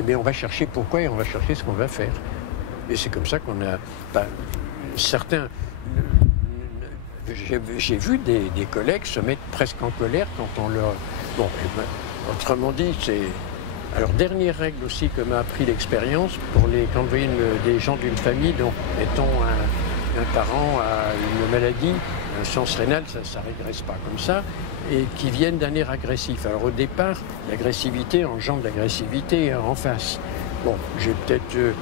mais on va chercher pourquoi et on va chercher ce qu'on va faire. Et c'est comme ça qu'on a... certains... J'ai vu des collègues se mettre presque en colère quand on leur... Bon, autrement dit, c'est... Alors, dernière règle aussi que m'a appris l'expérience, quand vous voyez des gens d'une famille dont, mettons, un parent a une maladie, un sens rénal, ça ne régresse pas comme ça, et qui viennent d'un air agressif. Alors au départ, l'agressivité engendre l'agressivité en face. Bon, j'ai peut-être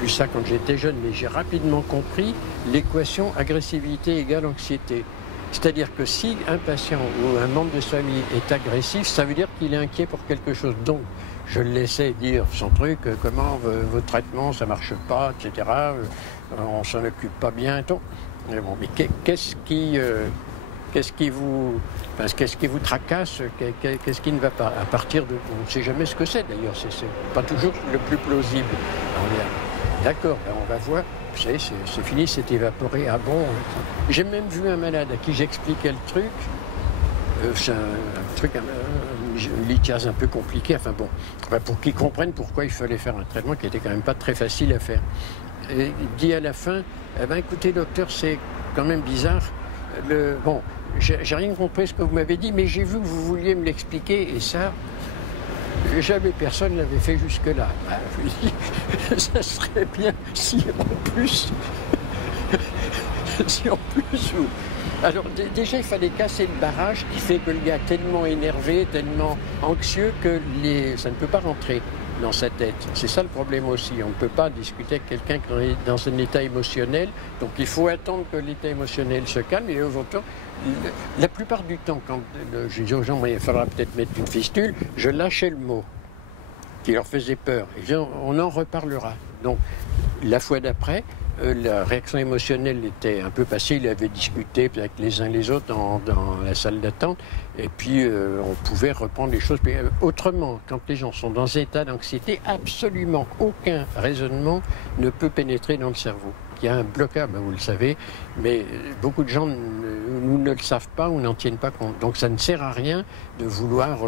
vu ça quand j'étais jeune, mais j'ai rapidement compris l'équation agressivité égale anxiété. C'est-à-dire que si un patient ou un membre de sa famille est agressif, ça veut dire qu'il est inquiet pour quelque chose. Donc, je le laissais dire son truc, comment votre traitement, ça marche pas, etc. On s'en occupe pas bien et tout. Mais bon, mais qu'est-ce qui vous tracasse, qu'est-ce qui ne va pas? À partir de, on ne sait jamais ce que c'est d'ailleurs, c'est pas toujours le plus plausible. D'accord, ben on va voir. Vous savez, c'est fini, c'est évaporé. Ah bon? J'ai même vu un malade à qui j'expliquais le truc. C'est un truc, une lithiase un peu compliqué. Enfin bon, pour qu'ils comprennent pourquoi il fallait faire un traitement qui était quand même pas très facile à faire. Et il dit à la fin, eh ben, écoutez docteur, c'est quand même bizarre. Bon, j'ai rien compris ce que vous m'avez dit, mais j'ai vu que vous vouliez me l'expliquer et ça. Jamais personne ne l'avait fait jusque-là. Ah, oui, ça serait bien si en plus... Alors déjà, il fallait casser le barrage qui fait que le gars est tellement énervé, tellement anxieux que ça ne peut pas rentrer dans sa tête. C'est ça le problème aussi. On ne peut pas discuter avec quelqu'un qui est dans un état émotionnel. Donc il faut attendre que l'état émotionnel se calme. Et autant, la plupart du temps, quand je dis aux gens, il faudra peut-être mettre une fistule, je lâchais le mot qui leur faisait peur. Et je dis, on en reparlera. Donc la fois d'après, la réaction émotionnelle était un peu passée. Il avait discuté avec les uns les autres dans la salle d'attente. Et puis, on pouvait reprendre les choses. Mais, autrement, quand les gens sont dans un état d'anxiété, absolument aucun raisonnement ne peut pénétrer dans le cerveau. Il y a un blocage, ben vous le savez, mais beaucoup de gens ne le savent pas ou n'en tiennent pas compte. Donc ça ne sert à rien de vouloir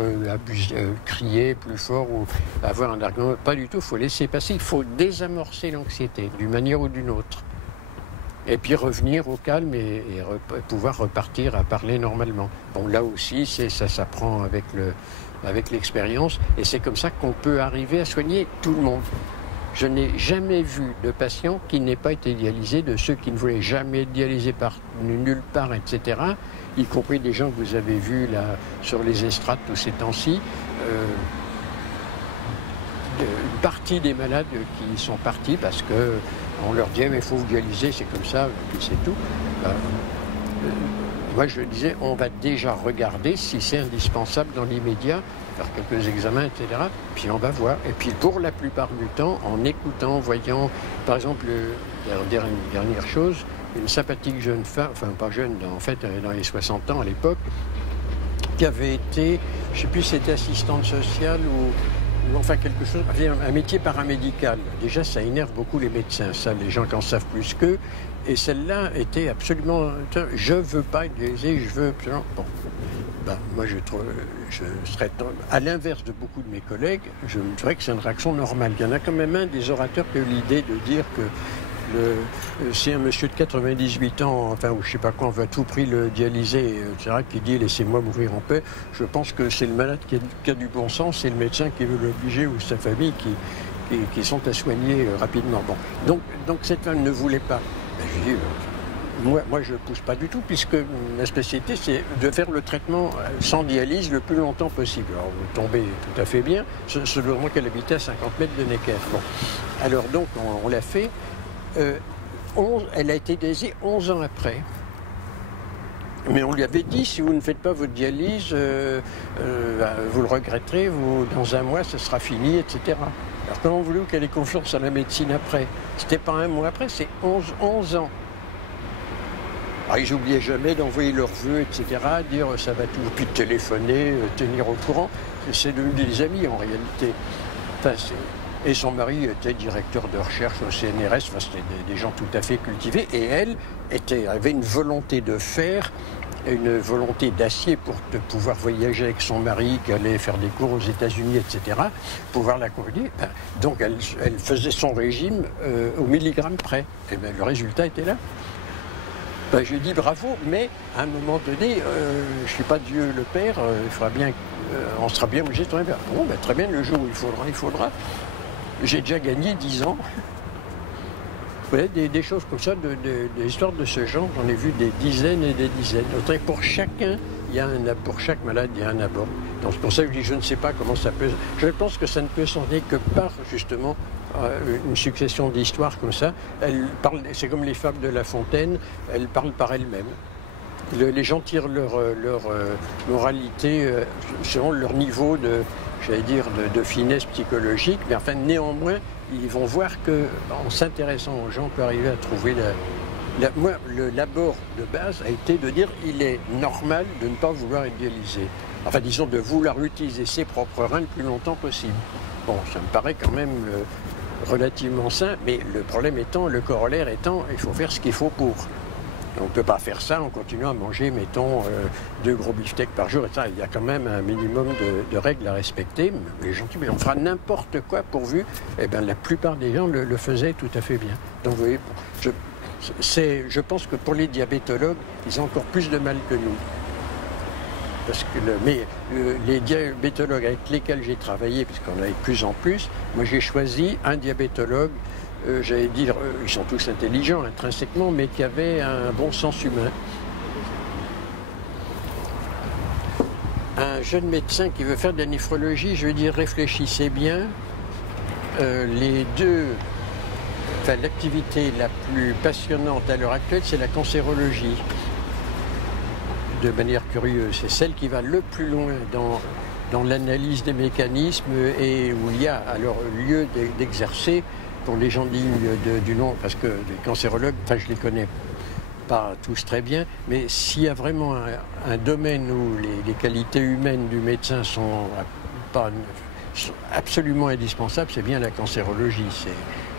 crier plus fort ou avoir un argument. Pas du tout, il faut laisser passer, il faut désamorcer l'anxiété d'une manière ou d'une autre. Et puis revenir au calme et pouvoir repartir à parler normalement. Bon, là aussi, ça s'apprend avec l'expérience et c'est comme ça qu'on peut arriver à soigner tout le monde. Je n'ai jamais vu de patient qui n'ait pas été dialysé, de ceux qui ne voulaient jamais être dialysés par nulle part, etc., y compris des gens que vous avez vus là, sur les estrades tous ces temps-ci. Une partie des malades qui sont partis parce qu'on leur disait mais il faut vous dialyser, c'est comme ça, puis c'est tout. Moi je disais on va déjà regarder si c'est indispensable dans l'immédiat, faire quelques examens, etc. Puis on va voir. Et puis pour la plupart du temps, en écoutant, en voyant, par exemple, dernière chose, une sympathique jeune femme, enfin pas jeune, en fait dans les 60 ans à l'époque, qui avait été, je ne sais plus si c'était assistante sociale ou enfin quelque chose, un métier paramédical. Déjà ça énerve beaucoup les médecins, ça, les gens qui en savent plus qu'eux. Et celle-là était absolument, je veux pas être dialysée, je veux absolument. Bon. Ben, moi, je serais, à l'inverse de beaucoup de mes collègues, je me dirais que c'est une réaction normale. Il y en a quand même un des orateurs qui a eu l'idée de dire que si un monsieur de 98 ans, enfin, ou je sais pas quoi, on va à tout prix le dialyser, etc., qui dit « laissez-moi mourir en paix », je pense que c'est le malade qui a du bon sens, c'est le médecin qui veut l'obliger ou sa famille qui sont à soigner rapidement. Bon. Donc cette femme ne voulait pas. Ben, je dis, moi, je ne pousse pas du tout, puisque ma spécialité, c'est de faire le traitement sans dialyse le plus longtemps possible. Alors, vous tombez tout à fait bien, seulement qu'elle habitait à 50 mètres de Necker. Bon. Alors, donc, on l'a fait. Elle a été dialysée 11 ans après. Mais on lui avait dit, si vous ne faites pas votre dialyse, vous le regretterez, dans un mois, ce sera fini, etc. Alors, comment voulez-vous qu'elle ait confiance à la médecine après? C'était pas un mois après, c'est 11 ans. Alors, ils n'oubliaient jamais d'envoyer leurs vœux, etc., dire ça va tout, puis de téléphoner, tenir au courant. C'est devenu des amis en réalité. Enfin, et son mari était directeur de recherche au CNRS, enfin, c'était des gens tout à fait cultivés. Et elle avait une volonté de faire, une volonté d'acier pour pouvoir voyager avec son mari, qui allait faire des cours aux États-Unis, etc., pouvoir l'accompagner. Donc elle faisait son régime au milligramme près. Et bien, le résultat était là. Ben, je lui dis bravo, mais à un moment donné, je ne suis pas Dieu le Père, il faudra bien, on sera bien obligé de tourner vers. Bon, ben, très bien, le jour où il faudra. J'ai déjà gagné 10 ans. Vous voyez, des choses comme ça, des histoires de ce genre, j'en ai vu des dizaines et des dizaines. Pour chacun, pour chaque malade, il y a un abord. Donc c'est pour ça que je dis, je ne sais pas comment ça peut. Je pense que ça ne peut s'en aller que par, justement, une succession d'histoires comme ça. C'est comme les fables de La Fontaine, elles parlent par elles-mêmes. Les gens tirent leur moralité selon leur niveau de finesse psychologique, mais enfin néanmoins, ils vont voir qu'en s'intéressant aux gens, on peut arriver à trouver moi, l'abord de base a été de dire il est normal de ne pas vouloir idéaliser. Enfin, disons, de vouloir utiliser ses propres reins le plus longtemps possible. Bon, ça me paraît quand même relativement sain, mais le problème étant, le corollaire étant, il faut faire ce qu'il faut pour. On ne peut pas faire ça en continuant à manger, mettons, 2 gros beefsteaks par jour. Et ça, il y a quand même un minimum de règles à respecter. Les gens disent, mais on fera n'importe quoi pourvu. Eh bien, la plupart des gens le faisaient tout à fait bien. Donc, vous voyez, je pense que pour les diabétologues, ils ont encore plus de mal que nous. Parce que les diabétologues avec lesquels j'ai travaillé, puisqu'on avait de plus en plus, moi j'ai choisi un diabétologue, j'allais dire, ils sont tous intelligents intrinsèquement, mais qui avait un bon sens humain. Un jeune médecin qui veut faire de la néphrologie, je veux dire, réfléchissez bien, l'activité la plus passionnante à l'heure actuelle, c'est la cancérologie. De manière curieuse, c'est celle qui va le plus loin dans l'analyse des mécanismes et où il y a alors lieu d'exercer pour les gens dignes du nom, parce que les cancérologues, enfin je les connais pas tous très bien, mais s'il y a vraiment un domaine où les qualités humaines du médecin sont absolument indispensables, c'est bien la cancérologie.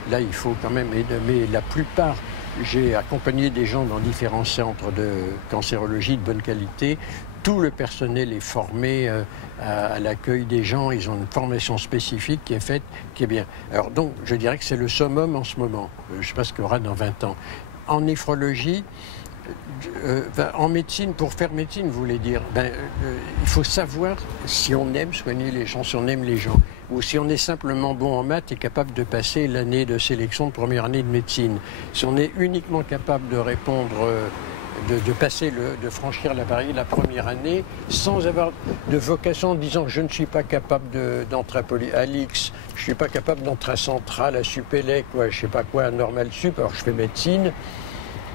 Là, il faut quand même, mais la plupart, j'ai accompagné des gens dans différents centres de cancérologie de bonne qualité. Tout le personnel est formé à l'accueil des gens. Ils ont une formation spécifique qui est faite, qui est bien. Alors donc, je dirais que c'est le summum en ce moment. Je ne sais pas ce qu'il y aura dans 20 ans. En néphrologie, en médecine, pour faire médecine, vous voulez dire, il faut savoir si on aime soigner les gens, si on aime les gens, ou si on est simplement bon en maths et capable de passer l'année de sélection de première année de médecine. Si on est uniquement capable de répondre, de franchir la barrière de la première année, sans avoir de vocation en disant je ne suis pas capable d'entrer à l'X, je ne suis pas capable d'entrer à Centrale, à Supélec, je ne sais pas quoi, à Normal Sup, alors je fais médecine.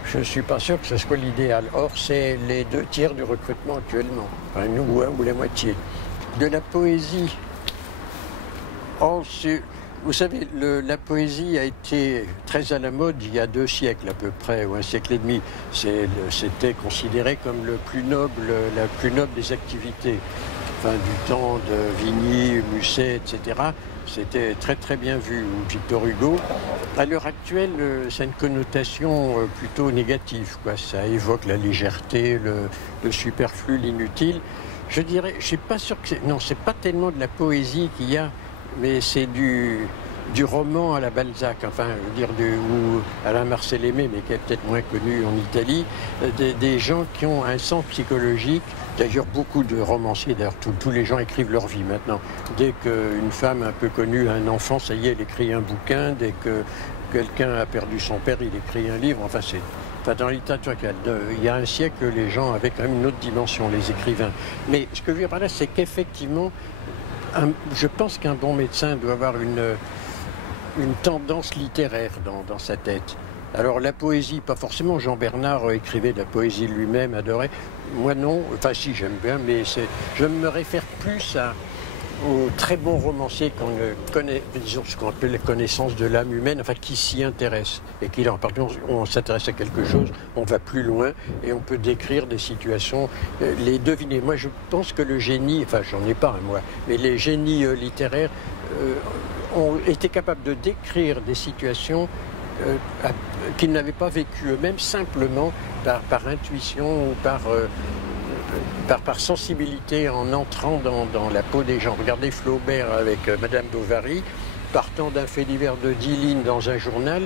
Je ne suis pas sûr que ce soit l'idéal. Or, c'est les 2/3 du recrutement actuellement. Enfin, nous, ou la moitié. De la poésie. Vous savez, la poésie a été très à la mode il y a 2 siècles à peu près, ou 1 siècle et demi. C'était considéré comme la plus noble des activités. Enfin, du temps de Vigny, Musset, etc. C'était très très bien vu, ou Victor Hugo. À l'heure actuelle, ça a une connotation plutôt négative, quoi. Ça évoque la légèreté, le superflu, l'inutile. Je dirais, je ne suis pas sûr que c'est pas tellement de la poésie qu'il y a, mais c'est du roman à la Balzac, enfin, je veux dire, ou Alain Marcel Aimé, mais qui est peut-être moins connu en Italie, des gens qui ont un sens psychologique. D'ailleurs, beaucoup de romanciers, d'ailleurs, tous les gens écrivent leur vie maintenant. Dès qu'une femme un peu connue a un enfant, ça y est, elle écrit un bouquin. Dès que quelqu'un a perdu son père, il écrit un livre. Enfin, dans la littérature, il y a 1 siècle, les gens avaient quand même une autre dimension, les écrivains. Mais ce que je veux dire par là, c'est qu'effectivement, je pense qu'un bon médecin doit avoir une tendance littéraire dans sa tête. Alors la poésie, pas forcément. Jean Bernard écrivait de la poésie lui-même, adorait. Moi non, enfin si, j'aime bien, mais je me réfère plus aux très bons romanciers qu'on connaît, disons ce qu'on appelle la connaissance de l'âme humaine, enfin qui s'y intéresse. Et par exemple, on s'intéresse à quelque chose, on va plus loin et on peut décrire des situations, les deviner. Moi je pense que le génie, enfin j'en ai pas moi, mais les génies littéraires ont été capables de décrire des situations qu'ils n'avaient pas vécues eux-mêmes, simplement par intuition ou par sensibilité en entrant dans la peau des gens. Regardez Flaubert avec Madame Bovary, partant d'un fait divers de 10 lignes dans un journal,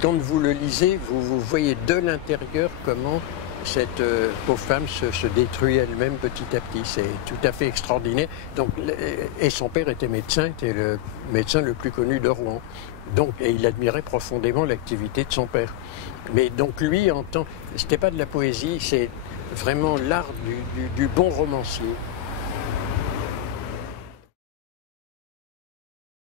quand vous le lisez, vous voyez de l'intérieur comment cette pauvre femme se détruit elle-même petit à petit. C'est tout à fait extraordinaire. Donc, et son père était le médecin le plus connu de Rouen. Donc, et il admirait profondément l'activité de son père. Mais donc lui, c'était pas de la poésie, c'est vraiment l'art du bon romancier.